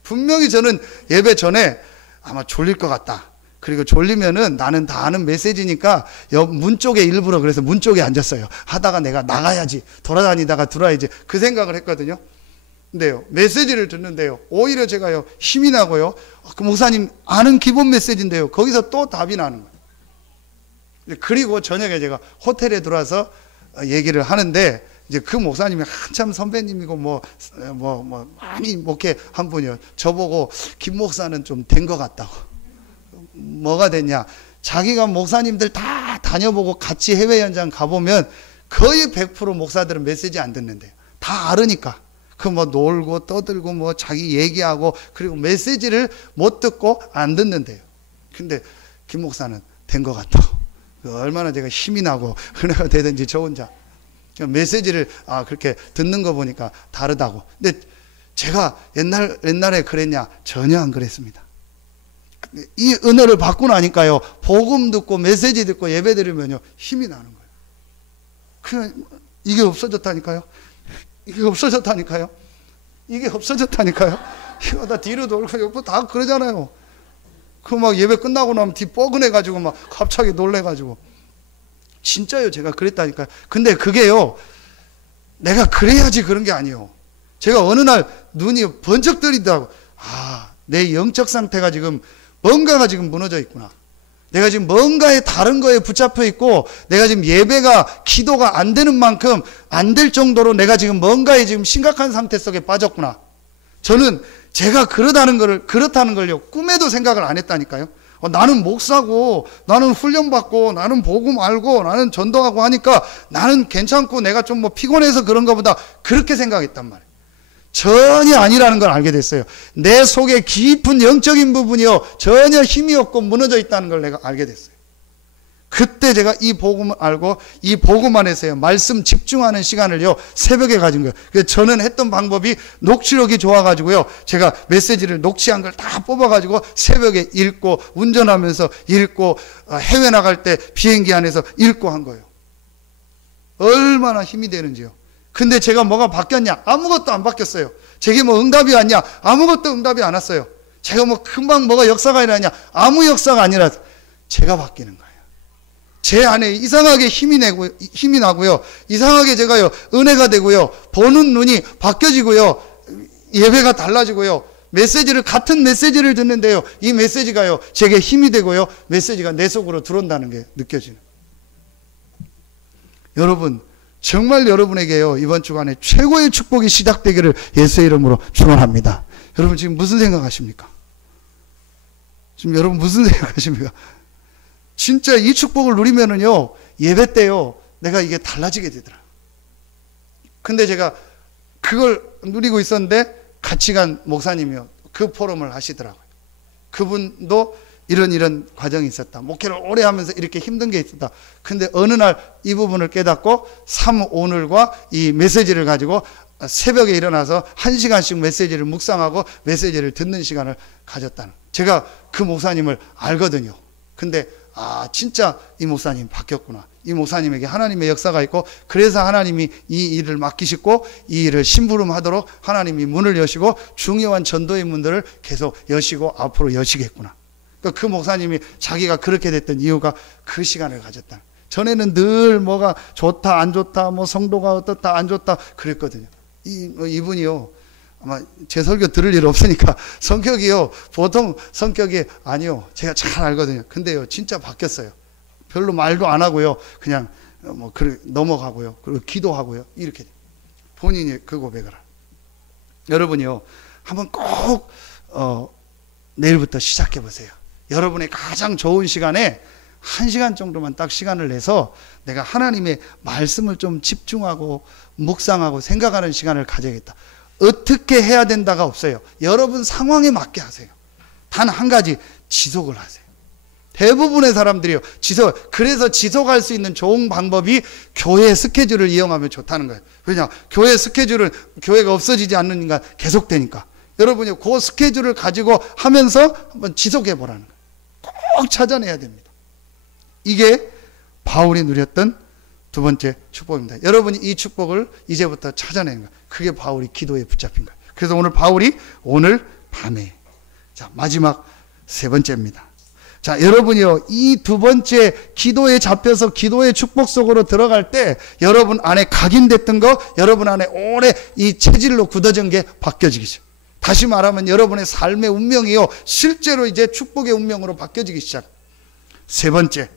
분명히 저는 예배 전에 아마 졸릴 것 같다. 그리고 졸리면은 나는 다 아는 메시지니까 문 쪽에 일부러, 그래서 문 쪽에 앉았어요. 하다가 내가 나가야지, 돌아다니다가 들어와야지, 그 생각을 했거든요. 근데요, 메시지를 듣는데요, 오히려 제가요, 힘이 나고요, 그 목사님 아는 기본 메시지인데요, 거기서 또 답이 나는 거예요. 그리고 저녁에 제가 호텔에 들어와서 얘기를 하는데, 이제 그 목사님이 한참 선배님이고 많이 목회한 분이요, 저보고 김 목사는 좀 된 것 같다고. 뭐가 됐냐, 자기가 목사님들 다 다녀보고 같이 해외 연장 가보면 거의 100% 목사들은 메시지 안 듣는데요. 다 알으니까. 그 뭐 놀고 떠들고 뭐 자기 얘기하고, 그리고 메시지를 못 듣고 안 듣는데요. 근데 김 목사는 된 것 같다고. 얼마나 제가 힘이 나고 은혜가 되든지 저 혼자 메시지를 그렇게 듣는 거 보니까 다르다고. 근데 제가 옛날에 그랬냐? 전혀 안 그랬습니다. 이 은혜를 받고 나니까요, 복음 듣고 메시지 듣고 예배 드리면요, 힘이 나는 거예요. 그냥 이게 없어졌다니까요. 이게 없어졌다니까요. 이게 없어졌다니까요. 이거 다 뒤로 돌고 옆으로 다 그러잖아요. 그 막 예배 끝나고 나면 뒤 뻐근해가지고 막 갑자기 놀래가지고. 진짜요, 제가 그랬다니까요. 근데 그게요, 내가 그래야지 그런 게 아니에요. 제가 어느 날 눈이 번쩍 뜨리더라고. 내 영적 상태가 지금 뭔가가 지금 무너져 있구나. 내가 지금 뭔가에 다른 거에 붙잡혀 있고, 내가 지금 예배가, 기도가 안 되는 만큼 안 될 정도로 내가 지금 뭔가에 지금 심각한 상태 속에 빠졌구나. 저는 제가 그렇다는 걸요, 꿈에도 생각을 안 했다니까요. 나는 목사고, 나는 훈련받고, 나는 복음 알고, 나는 전도하고 하니까 나는 괜찮고, 내가 좀 뭐 피곤해서 그런가 보다, 그렇게 생각했단 말이에요. 전혀 아니라는 걸 알게 됐어요. 내 속에 깊은 영적인 부분이요, 전혀 힘이 없고 무너져 있다는 걸 내가 알게 됐어요. 그때 제가 이 복음을 알고, 이 복음 안에서요, 말씀 집중하는 시간을요, 새벽에 가진 거예요. 그래서 저는 했던 방법이 녹취록이 좋아가지고요, 제가 메시지를 녹취한 걸 다 뽑아가지고 새벽에 읽고, 운전하면서 읽고, 해외 나갈 때 비행기 안에서 읽고 한 거예요. 얼마나 힘이 되는지요. 근데 제가 뭐가 바뀌었냐? 아무것도 안 바뀌었어요. 제게 뭐 응답이 왔냐? 아무것도 응답이 안 왔어요. 제가 뭐 금방 뭐가 역사가 일어나냐? 아무 역사가 아니라 제가 바뀌는 거예요. 제 안에 이상하게 힘이 나고요. 이상하게 제가요, 은혜가 되고요. 보는 눈이 바뀌어지고요. 예배가 달라지고요. 같은 메시지를 듣는데요. 이 메시지가요, 제게 힘이 되고요. 메시지가 내 속으로 들어온다는 게 느껴지는. 여러분, 정말 여러분에게요, 이번 주간에 최고의 축복이 시작되기를 예수의 이름으로 축원합니다. 여러분 지금 무슨 생각하십니까? 지금 여러분 무슨 생각하십니까? 진짜 이 축복을 누리면은요, 예배 때요, 내가 이게 달라지게 되더라. 근데 제가 그걸 누리고 있었는데 같이 간 목사님이요, 그 포럼을 하시더라고요. 그분도 이런 과정이 있었다. 목회를 오래 하면서 이렇게 힘든 게 있었다. 근데 어느 날 이 부분을 깨닫고 오늘과 이 메시지를 가지고 새벽에 일어나서 1시간씩 메시지를 묵상하고 메시지를 듣는 시간을 가졌다는. 제가 그 목사님을 알거든요. 근데 진짜 이 목사님 바뀌었구나. 이 목사님에게 하나님의 역사가 있고, 그래서 하나님이 이 일을 맡기시고 이 일을 심부름하도록 하나님이 문을 여시고 중요한 전도의 문들을 계속 여시고 앞으로 여시겠구나. 그 목사님이 자기가 그렇게 됐던 이유가 그 시간을 가졌다. 전에는 늘 뭐가 좋다 안 좋다, 뭐 성도가 어떻다 안 좋다 그랬거든요. 이분이요, 아마 제 설교 들을 일 없으니까 성격이요, 보통 성격이 아니요, 제가 잘 알거든요. 근데요, 진짜 바뀌었어요. 별로 말도 안 하고요, 그냥 넘어가고요, 그리고 기도하고요, 이렇게 본인이 그 고백을 해요. 여러분이요, 한번 꼭 내일부터 시작해 보세요. 여러분의 가장 좋은 시간에 1시간 정도만 딱 시간을 내서 내가 하나님의 말씀을 좀 집중하고 묵상하고 생각하는 시간을 가져야겠다. 어떻게 해야 된다가 없어요. 여러분 상황에 맞게 하세요. 단 한 가지, 지속을 하세요. 대부분의 사람들이요, 그래서 지속할 수 있는 좋은 방법이 교회 스케줄을 이용하면 좋다는 거예요. 왜냐? 교회 스케줄은 교회가 없어지지 않는 계속되니까. 여러분이 그 스케줄을 가지고 하면서 한번 지속해 보라는 거예요. 꼭 찾아내야 됩니다. 이게 바울이 누렸던 두 번째 축복입니다. 여러분이 이 축복을 이제부터 찾아내는 거예요. 그게 바울이 기도에 붙잡힌 거예요. 그래서 바울이 오늘 밤에, 자, 마지막 세 번째입니다. 자, 여러분이요, 이 두 번째 기도에 잡혀서 기도의 축복 속으로 들어갈 때 여러분 안에 각인됐던 거, 여러분 안에 오래 이 체질로 굳어진 게 바뀌어지기 시작. 다시 말하면 여러분의 삶의 운명이요, 실제로 이제 축복의 운명으로 바뀌어지기 시작. 세 번째,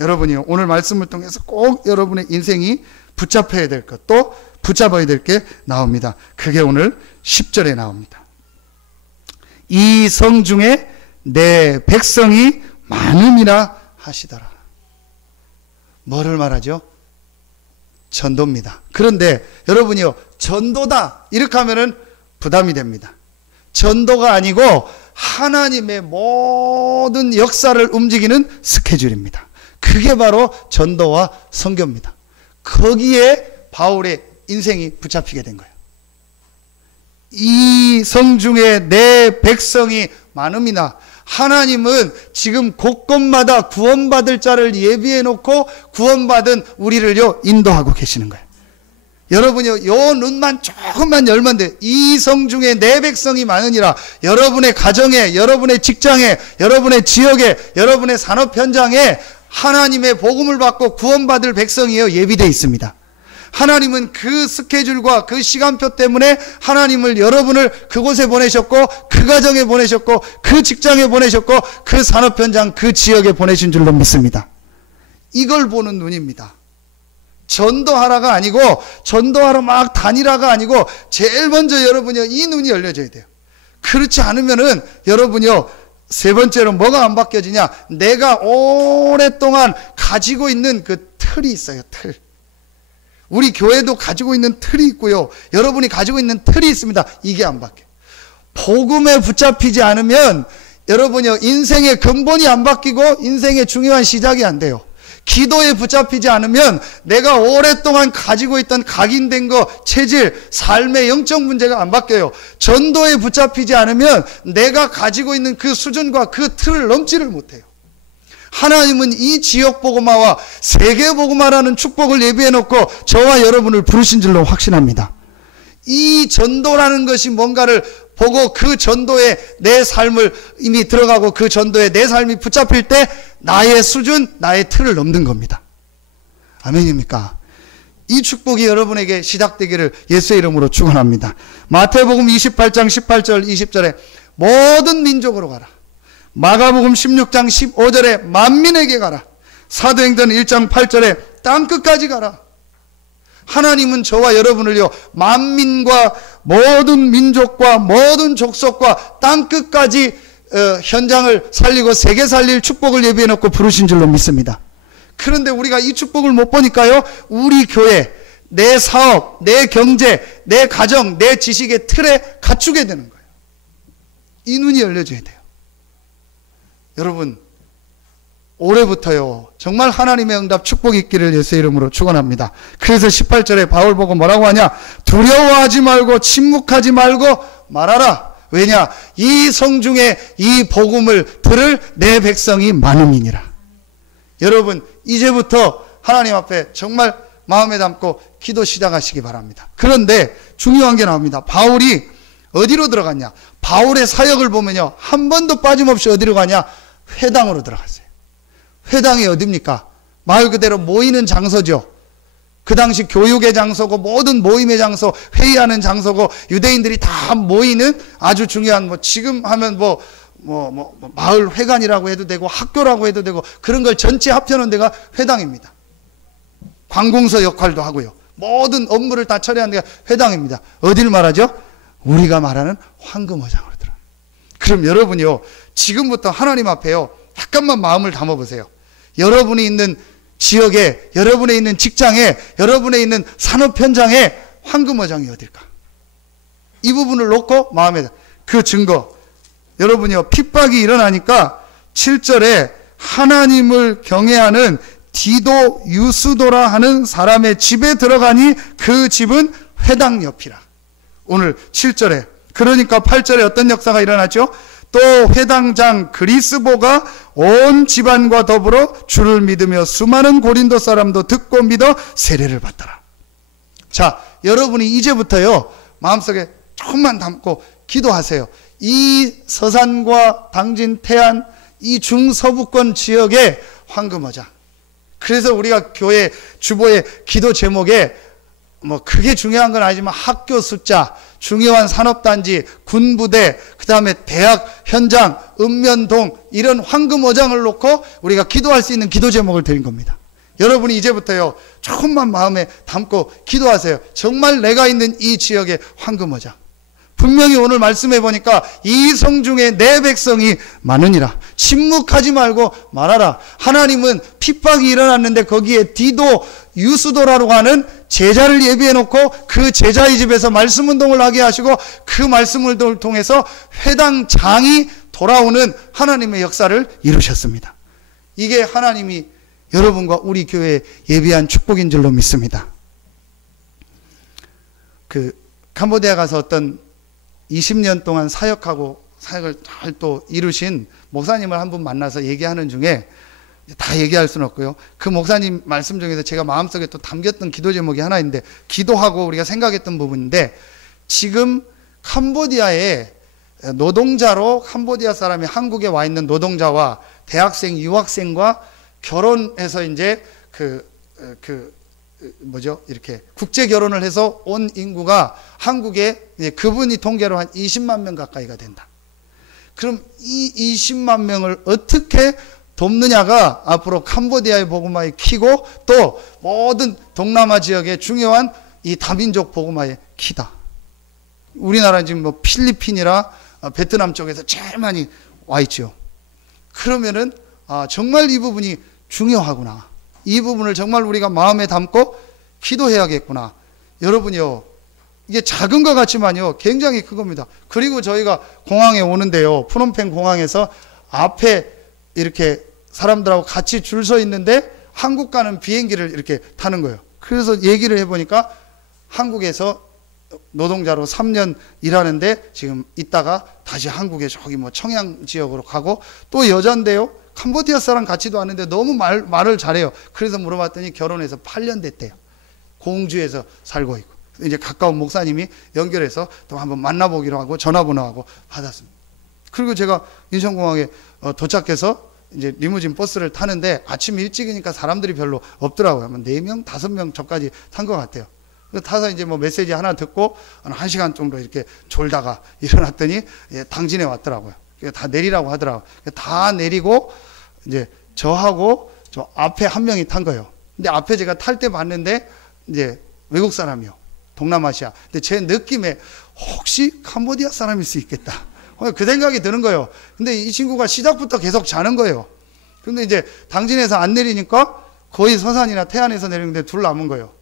여러분이요, 오늘 말씀을 통해서 꼭 여러분의 인생이 붙잡혀야 될 것, 또 붙잡아야 될 게 나옵니다. 그게 오늘 10절에 나옵니다. 이 성 중에 내 백성이 많음이라 하시더라. 뭐를 말하죠? 전도입니다. 그런데 여러분이요, 전도다 이렇게 하면은 부담이 됩니다. 전도가 아니고 하나님의 모든 역사를 움직이는 스케줄입니다. 그게 바로 전도와 선교입니다. 거기에 바울의 인생이 붙잡히게 된 거예요. 이 성 중에 내 백성이 많음이나, 하나님은 지금 곳곳마다 구원받을 자를 예비해 놓고 구원받은 우리를요 인도하고 계시는 거예요. 여러분이요, 요 눈만 조금만 열면 돼요. 이 성 중에 내 백성이 많으니라. 여러분의 가정에, 여러분의 직장에, 여러분의 지역에, 여러분의 산업 현장에 하나님의 복음을 받고 구원받을 백성이요 예비되어 있습니다. 하나님은 그 스케줄과 그 시간표 때문에 하나님을, 여러분을 그곳에 보내셨고, 그 가정에 보내셨고, 그 직장에 보내셨고, 그 산업 현장, 그 지역에 보내신 줄로 믿습니다. 이걸 보는 눈입니다. 전도하라가 아니고, 전도하러 막 다니라가 아니고, 제일 먼저 여러분이요, 이 눈이 열려져야 돼요. 그렇지 않으면은 여러분이요, 세 번째로 뭐가 안 바뀌어지냐? 내가 오랫동안 가지고 있는 그 틀이 있어요, 틀. 우리 교회도 가지고 있는 틀이 있고요, 여러분이 가지고 있는 틀이 있습니다. 이게 안 바뀌어요. 복음에 붙잡히지 않으면 여러분이요, 인생의 근본이 안 바뀌고 인생의 중요한 시작이 안 돼요. 기도에 붙잡히지 않으면 내가 오랫동안 가지고 있던 각인된 거, 체질, 삶의 영적 문제가 안 바뀌어요. 전도에 붙잡히지 않으면 내가 가지고 있는 그 수준과 그 틀을 넘지를 못해요. 하나님은 이 지역 복음화와 세계 복음화라는 축복을 예비해 놓고 저와 여러분을 부르신 줄로 확신합니다. 이 전도라는 것이 뭔가를 보고 그 전도에 내 삶을 이미 들어가고 그 전도에 내 삶이 붙잡힐 때 나의 수준, 나의 틀을 넘는 겁니다. 아멘입니까? 이 축복이 여러분에게 시작되기를 예수의 이름으로 축원합니다. 마태복음 28장 18절 20절에 모든 민족으로 가라. 마가복음 16장 15절에 만민에게 가라. 사도행전 1장 8절에 땅끝까지 가라. 하나님은 저와 여러분을요, 만민과 모든 민족과 모든 족속과 땅끝까지 현장을 살리고 세계 살릴 축복을 예비해 놓고 부르신 줄로 믿습니다. 그런데 우리가 이 축복을 못 보니까요, 우리 교회, 내 사업, 내 경제, 내 가정, 내 지식의 틀에 갖추게 되는 거예요. 이 눈이 열려져야 돼요. 여러분, 올해부터요, 정말 하나님의 응답 축복이 있기를 예수의 이름으로 축원합니다. 그래서 18절에 바울 보고 뭐라고 하냐? 두려워하지 말고 침묵하지 말고 말하라. 왜냐? 이 성중에 이 복음을 들을 내 백성이 많음이니라. 여러분, 이제부터 하나님 앞에 정말 마음에 담고 기도 시작하시기 바랍니다. 그런데 중요한 게 나옵니다. 바울이 어디로 들어갔냐? 바울의 사역을 보면요, 한 번도 빠짐없이 어디로 가냐? 회당으로 들어갔어요. 회당이 어디입니까? 말 그대로 모이는 장소죠. 그 당시 교육의 장소고 모든 모임의 장소, 회의하는 장소고 유대인들이 다 모이는 아주 중요한, 지금 하면 마을 회관이라고 해도 되고 학교라고 해도 되고 그런 걸 전체 합쳐놓은 데가 회당입니다. 관공서 역할도 하고요. 모든 업무를 다 처리하는 데가 회당입니다. 어디를 말하죠? 우리가 말하는 황금어장으로 들어. 그럼 여러분이요, 지금부터 하나님 앞에요, 약간만 마음을 담아보세요. 여러분이 있는 지역에, 여러분의 있는 직장에, 여러분의 있는 산업 현장에 황금어장이 어딜까? 이 부분을 놓고 마음에, 그 증거, 여러분이요, 핍박이 일어나니까 7절에 하나님을 경외하는 디도 유스도라 하는 사람의 집에 들어가니 그 집은 회당 옆이라. 오늘 7절에, 그러니까 8절에 어떤 역사가 일어났죠? 또 회당장 그리스보가 온 집안과 더불어 주를 믿으며 수많은 고린도 사람도 듣고 믿어 세례를 받더라. 자, 여러분이 이제부터요, 마음속에 조금만 담고 기도하세요. 이 서산과 당진, 태안, 이 중서부권 지역의 황금어장. 그래서 우리가 교회 주보의 기도 제목에 크게 중요한 건 아니지만 학교 숫자, 중요한 산업단지, 군부대, 그 다음에 대학 현장, 읍면동, 이런 황금어장을 놓고 우리가 기도할 수 있는 기도 제목을 드린 겁니다. 여러분이 이제부터요, 조금만 마음에 담고 기도하세요. 정말 내가 있는 이 지역의 황금어장. 분명히 오늘 말씀해 보니까 이 성중에 내 백성이 많으니라. 침묵하지 말고 말하라. 하나님은 핍박이 일어났는데 거기에 디도 유스도라고 하는 제자를 예비해 놓고 그 제자의 집에서 말씀 운동을 하게 하시고 그 말씀 운동을 통해서 회당장이 돌아오는 하나님의 역사를 이루셨습니다. 이게 하나님이 여러분과 우리 교회에 예비한 축복인 줄로 믿습니다. 캄보디아 가서 어떤 20년 동안 사역을 잘 또 이루신 목사님을 한 분 만나서 얘기하는 중에, 다 얘기할 수는 없고요, 그 목사님 말씀 중에서 제가 마음속에 또 담겼던 기도 제목이 하나 있는데, 기도하고 우리가 생각했던 부분인데, 지금 캄보디아에 노동자로 캄보디아 사람이 한국에 와 있는 노동자와 대학생, 유학생과 결혼해서 이제 이렇게 국제 결혼을 해서 온 인구가 한국에 그분이 통계로 한 20만 명 가까이가 된다. 그럼 이 20만 명을 어떻게 돕느냐가 앞으로 캄보디아의 복음화의 키고 또 모든 동남아 지역의 중요한 이 다민족 복음화의 키다. 우리나라는 지금 필리핀이라 베트남 쪽에서 제일 많이 와 있죠. 그러면은 정말 이 부분이 중요하구나. 이 부분을 정말 우리가 마음에 담고 기도해야겠구나. 여러분이요, 이게 작은 것 같지만요, 굉장히 큰 겁니다. 그리고 저희가 공항에 오는데요, 프놈펜 공항에서 앞에 이렇게 사람들하고 같이 줄 서 있는데 한국 가는 비행기를 이렇게 타는 거예요. 그래서 얘기를 해보니까 한국에서 노동자로 3년 일하는데 지금 있다가 다시 한국에 저기 청양 지역으로 가고, 또 여잔데요, 캄보디아 사람 같지도 않은데 너무 말을 잘해요. 그래서 물어봤더니 결혼해서 8년 됐대요. 공주에서 살고 있고. 이제 가까운 목사님이 연결해서 또 한번 만나보기로 하고 전화번호하고 받았습니다. 그리고 제가 인천공항에 도착해서 이제 리무진 버스를 타는데 아침 일찍이니까 사람들이 별로 없더라고요. 4명, 5명 저까지 탄 것 같아요. 타서 이제 뭐 메시지 하나 듣고 한 1시간 정도 이렇게 졸다가 일어났더니 당진에 왔더라고요. 다 내리라고 하더라고요. 다 내리고 이제 저하고 저 앞에 한 명이 탄 거예요. 근데 앞에 제가 탈 때 봤는데 이제 외국 사람이요. 동남아시아. 근데 제 느낌에 혹시 캄보디아 사람일 수 있겠다. 그 생각이 드는 거예요. 근데 이 친구가 시작부터 계속 자는 거예요. 근데 이제 당진에서 안 내리니까 거의 서산이나 태안에서 내리는데 둘 남은 거예요.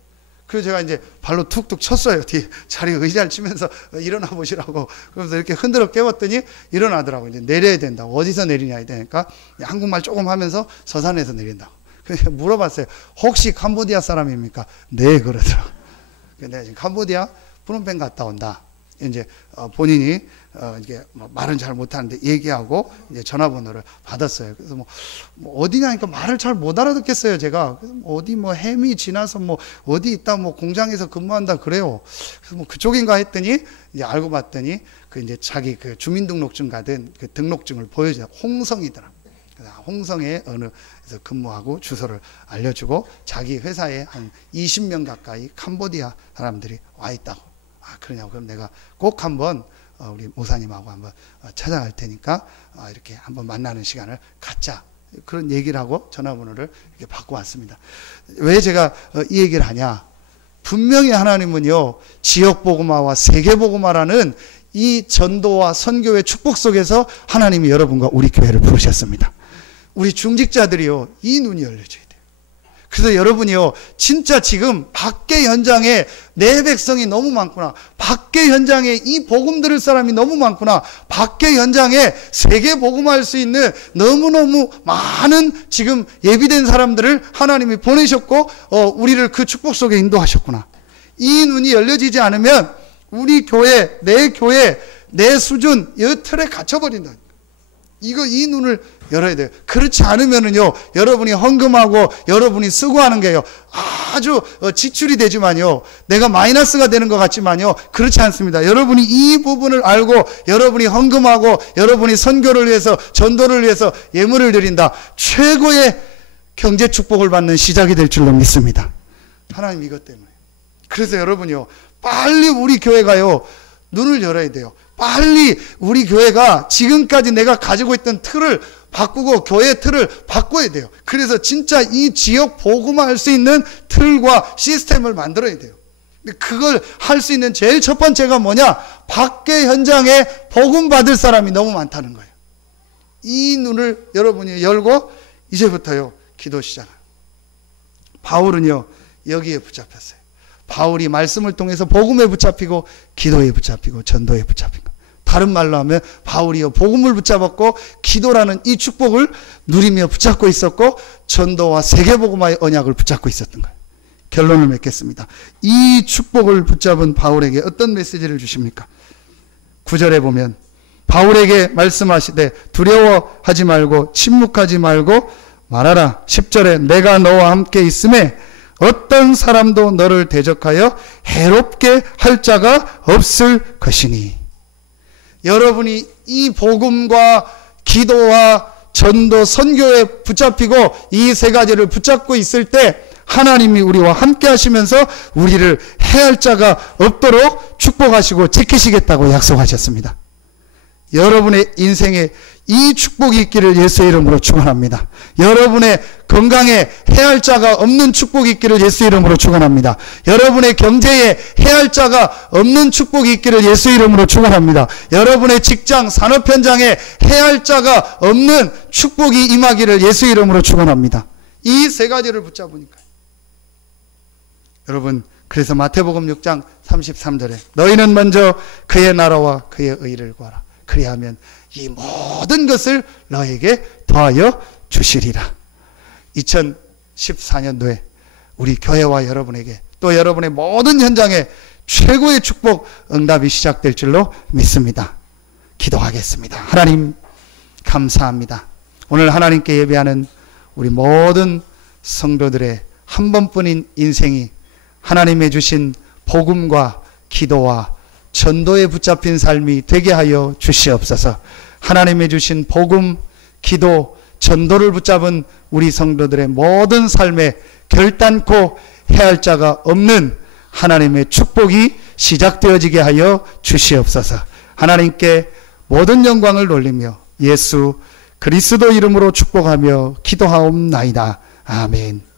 그래서 제가 이제 발로 툭툭 쳤어요. 뒤에 자리 의자를 치면서 일어나 보시라고. 그래서 이렇게 흔들어 깨웠더니 일어나더라고요. 이제 내려야 된다. 어디서 내리냐 이러니까 한국말 조금 하면서 서산에서 내린다고. 그래서 물어봤어요. 혹시 캄보디아 사람입니까? 네, 그러더라고요. 내가 지금 캄보디아 프놈펜 갔다 온다. 이제 본인이 이게 말은 잘 못하는데 얘기하고 이제 전화번호를 받았어요. 그래서 뭐 어디냐니까 말을 잘 못 알아듣겠어요, 제가. 그래서 어디 햄이 지나서 어디 있다 공장에서 근무한다 그래요. 그래서 그쪽인가 했더니 이제 알고 봤더니 그 이제 자기 그 주민등록증 가든 그 등록증을 보여줘요. 홍성이더라. 홍성에 어느에서 근무하고 주소를 알려주고 자기 회사에 한 20명 가까이 캄보디아 사람들이 와 있다고. 그러냐고. 그럼 내가 꼭 한번 우리 목사님하고 한번 찾아갈 테니까 이렇게 한번 만나는 시간을 갖자. 그런 얘기를 하고 전화번호를 이렇게 받고 왔습니다. 왜 제가 이 얘기를 하냐? 분명히 하나님은요, 지역복음화와 세계복음화라는 이 전도와 선교의 축복 속에서 하나님이 여러분과 우리 교회를 부르셨습니다. 우리 중직자들이요, 이 눈이 열려져야 돼요. 그래서 여러분이요, 진짜 지금 밖에 현장에 내 백성이 너무 많구나. 밖에 현장에 이 복음 들을 사람이 너무 많구나. 밖에 현장에 세계 복음할 수 있는 너무너무 많은 지금 예비된 사람들을 하나님이 보내셨고, 우리를 그 축복 속에 인도하셨구나. 이 눈이 열려지지 않으면 우리 교회, 내 수준, 이 틀에 갇혀버린다. 이 눈을 열어야 돼요. 그렇지 않으면은요, 여러분이 헌금하고 여러분이 쓰고 하는 게요, 아주 지출이 되지만요, 내가 마이너스가 되는 것 같지만요, 그렇지 않습니다. 여러분이 이 부분을 알고 여러분이 헌금하고 여러분이 선교를 위해서, 전도를 위해서 예물을 드린다. 최고의 경제 축복을 받는 시작이 될 줄로 믿습니다. 하나님 이것 때문에. 그래서 여러분이요, 빨리 우리 교회가요, 눈을 열어야 돼요. 빨리 우리 교회가 지금까지 내가 가지고 있던 틀을 바꾸고 교회 틀을 바꿔야 돼요. 그래서 진짜 이 지역 복음화할 수 있는 틀과 시스템을 만들어야 돼요. 그걸 할 수 있는 제일 첫 번째가 뭐냐? 밖에 현장에 복음 받을 사람이 너무 많다는 거예요. 이 눈을 여러분이 열고 이제부터요, 기도 시작해요. 바울은요, 여기에 붙잡혔어요. 바울이 말씀을 통해서 복음에 붙잡히고 기도에 붙잡히고 전도에 붙잡힌 것. 다른 말로 하면 바울이요, 복음을 붙잡았고 기도라는 이 축복을 누리며 붙잡고 있었고 전도와 세계복음화의 언약을 붙잡고 있었던 거예요. 결론을 맺겠습니다. 이 축복을 붙잡은 바울에게 어떤 메시지를 주십니까? 9절에 보면 바울에게 말씀하시되 두려워하지 말고 침묵하지 말고 말하라. 10절에 내가 너와 함께 있음에 어떤 사람도 너를 대적하여 해롭게 할 자가 없을 것이니. 여러분이 이 복음과 기도와 전도, 선교에 붙잡히고 이 세 가지를 붙잡고 있을 때 하나님이 우리와 함께 하시면서 우리를 해할 자가 없도록 축복하시고 지키시겠다고 약속하셨습니다. 여러분의 인생에 이 축복이 있기를 예수의 이름으로 축원합니다. 여러분의 건강에 해할 자가 없는 축복이 있기를 예수의 이름으로 축원합니다. 여러분의 경제에 해할 자가 없는 축복이 있기를 예수의 이름으로 축원합니다. 여러분의 직장, 산업 현장에 해할 자가 없는 축복이 임하기를 예수의 이름으로 축원합니다. 이 세 가지를 붙잡으니까요. 여러분, 그래서 마태복음 6장 33절에 너희는 먼저 그의 나라와 그의 의를 구하라. 그리하면 이 모든 것을 너에게 더하여 주시리라. 2014년도에 우리 교회와 여러분에게 또 여러분의 모든 현장에 최고의 축복 응답이 시작될 줄로 믿습니다. 기도하겠습니다. 하나님 감사합니다. 오늘 하나님께 예배하는 우리 모든 성도들의 한 번뿐인 인생이 하나님의 주신 복음과 기도와 전도에 붙잡힌 삶이 되게 하여 주시옵소서. 하나님의 주신 복음, 기도, 전도를 붙잡은 우리 성도들의 모든 삶에 결단코 해할 자가 없는 하나님의 축복이 시작되어지게 하여 주시옵소서. 하나님께 모든 영광을 돌리며 예수 그리스도 이름으로 축복하며 기도하옵나이다. 아멘.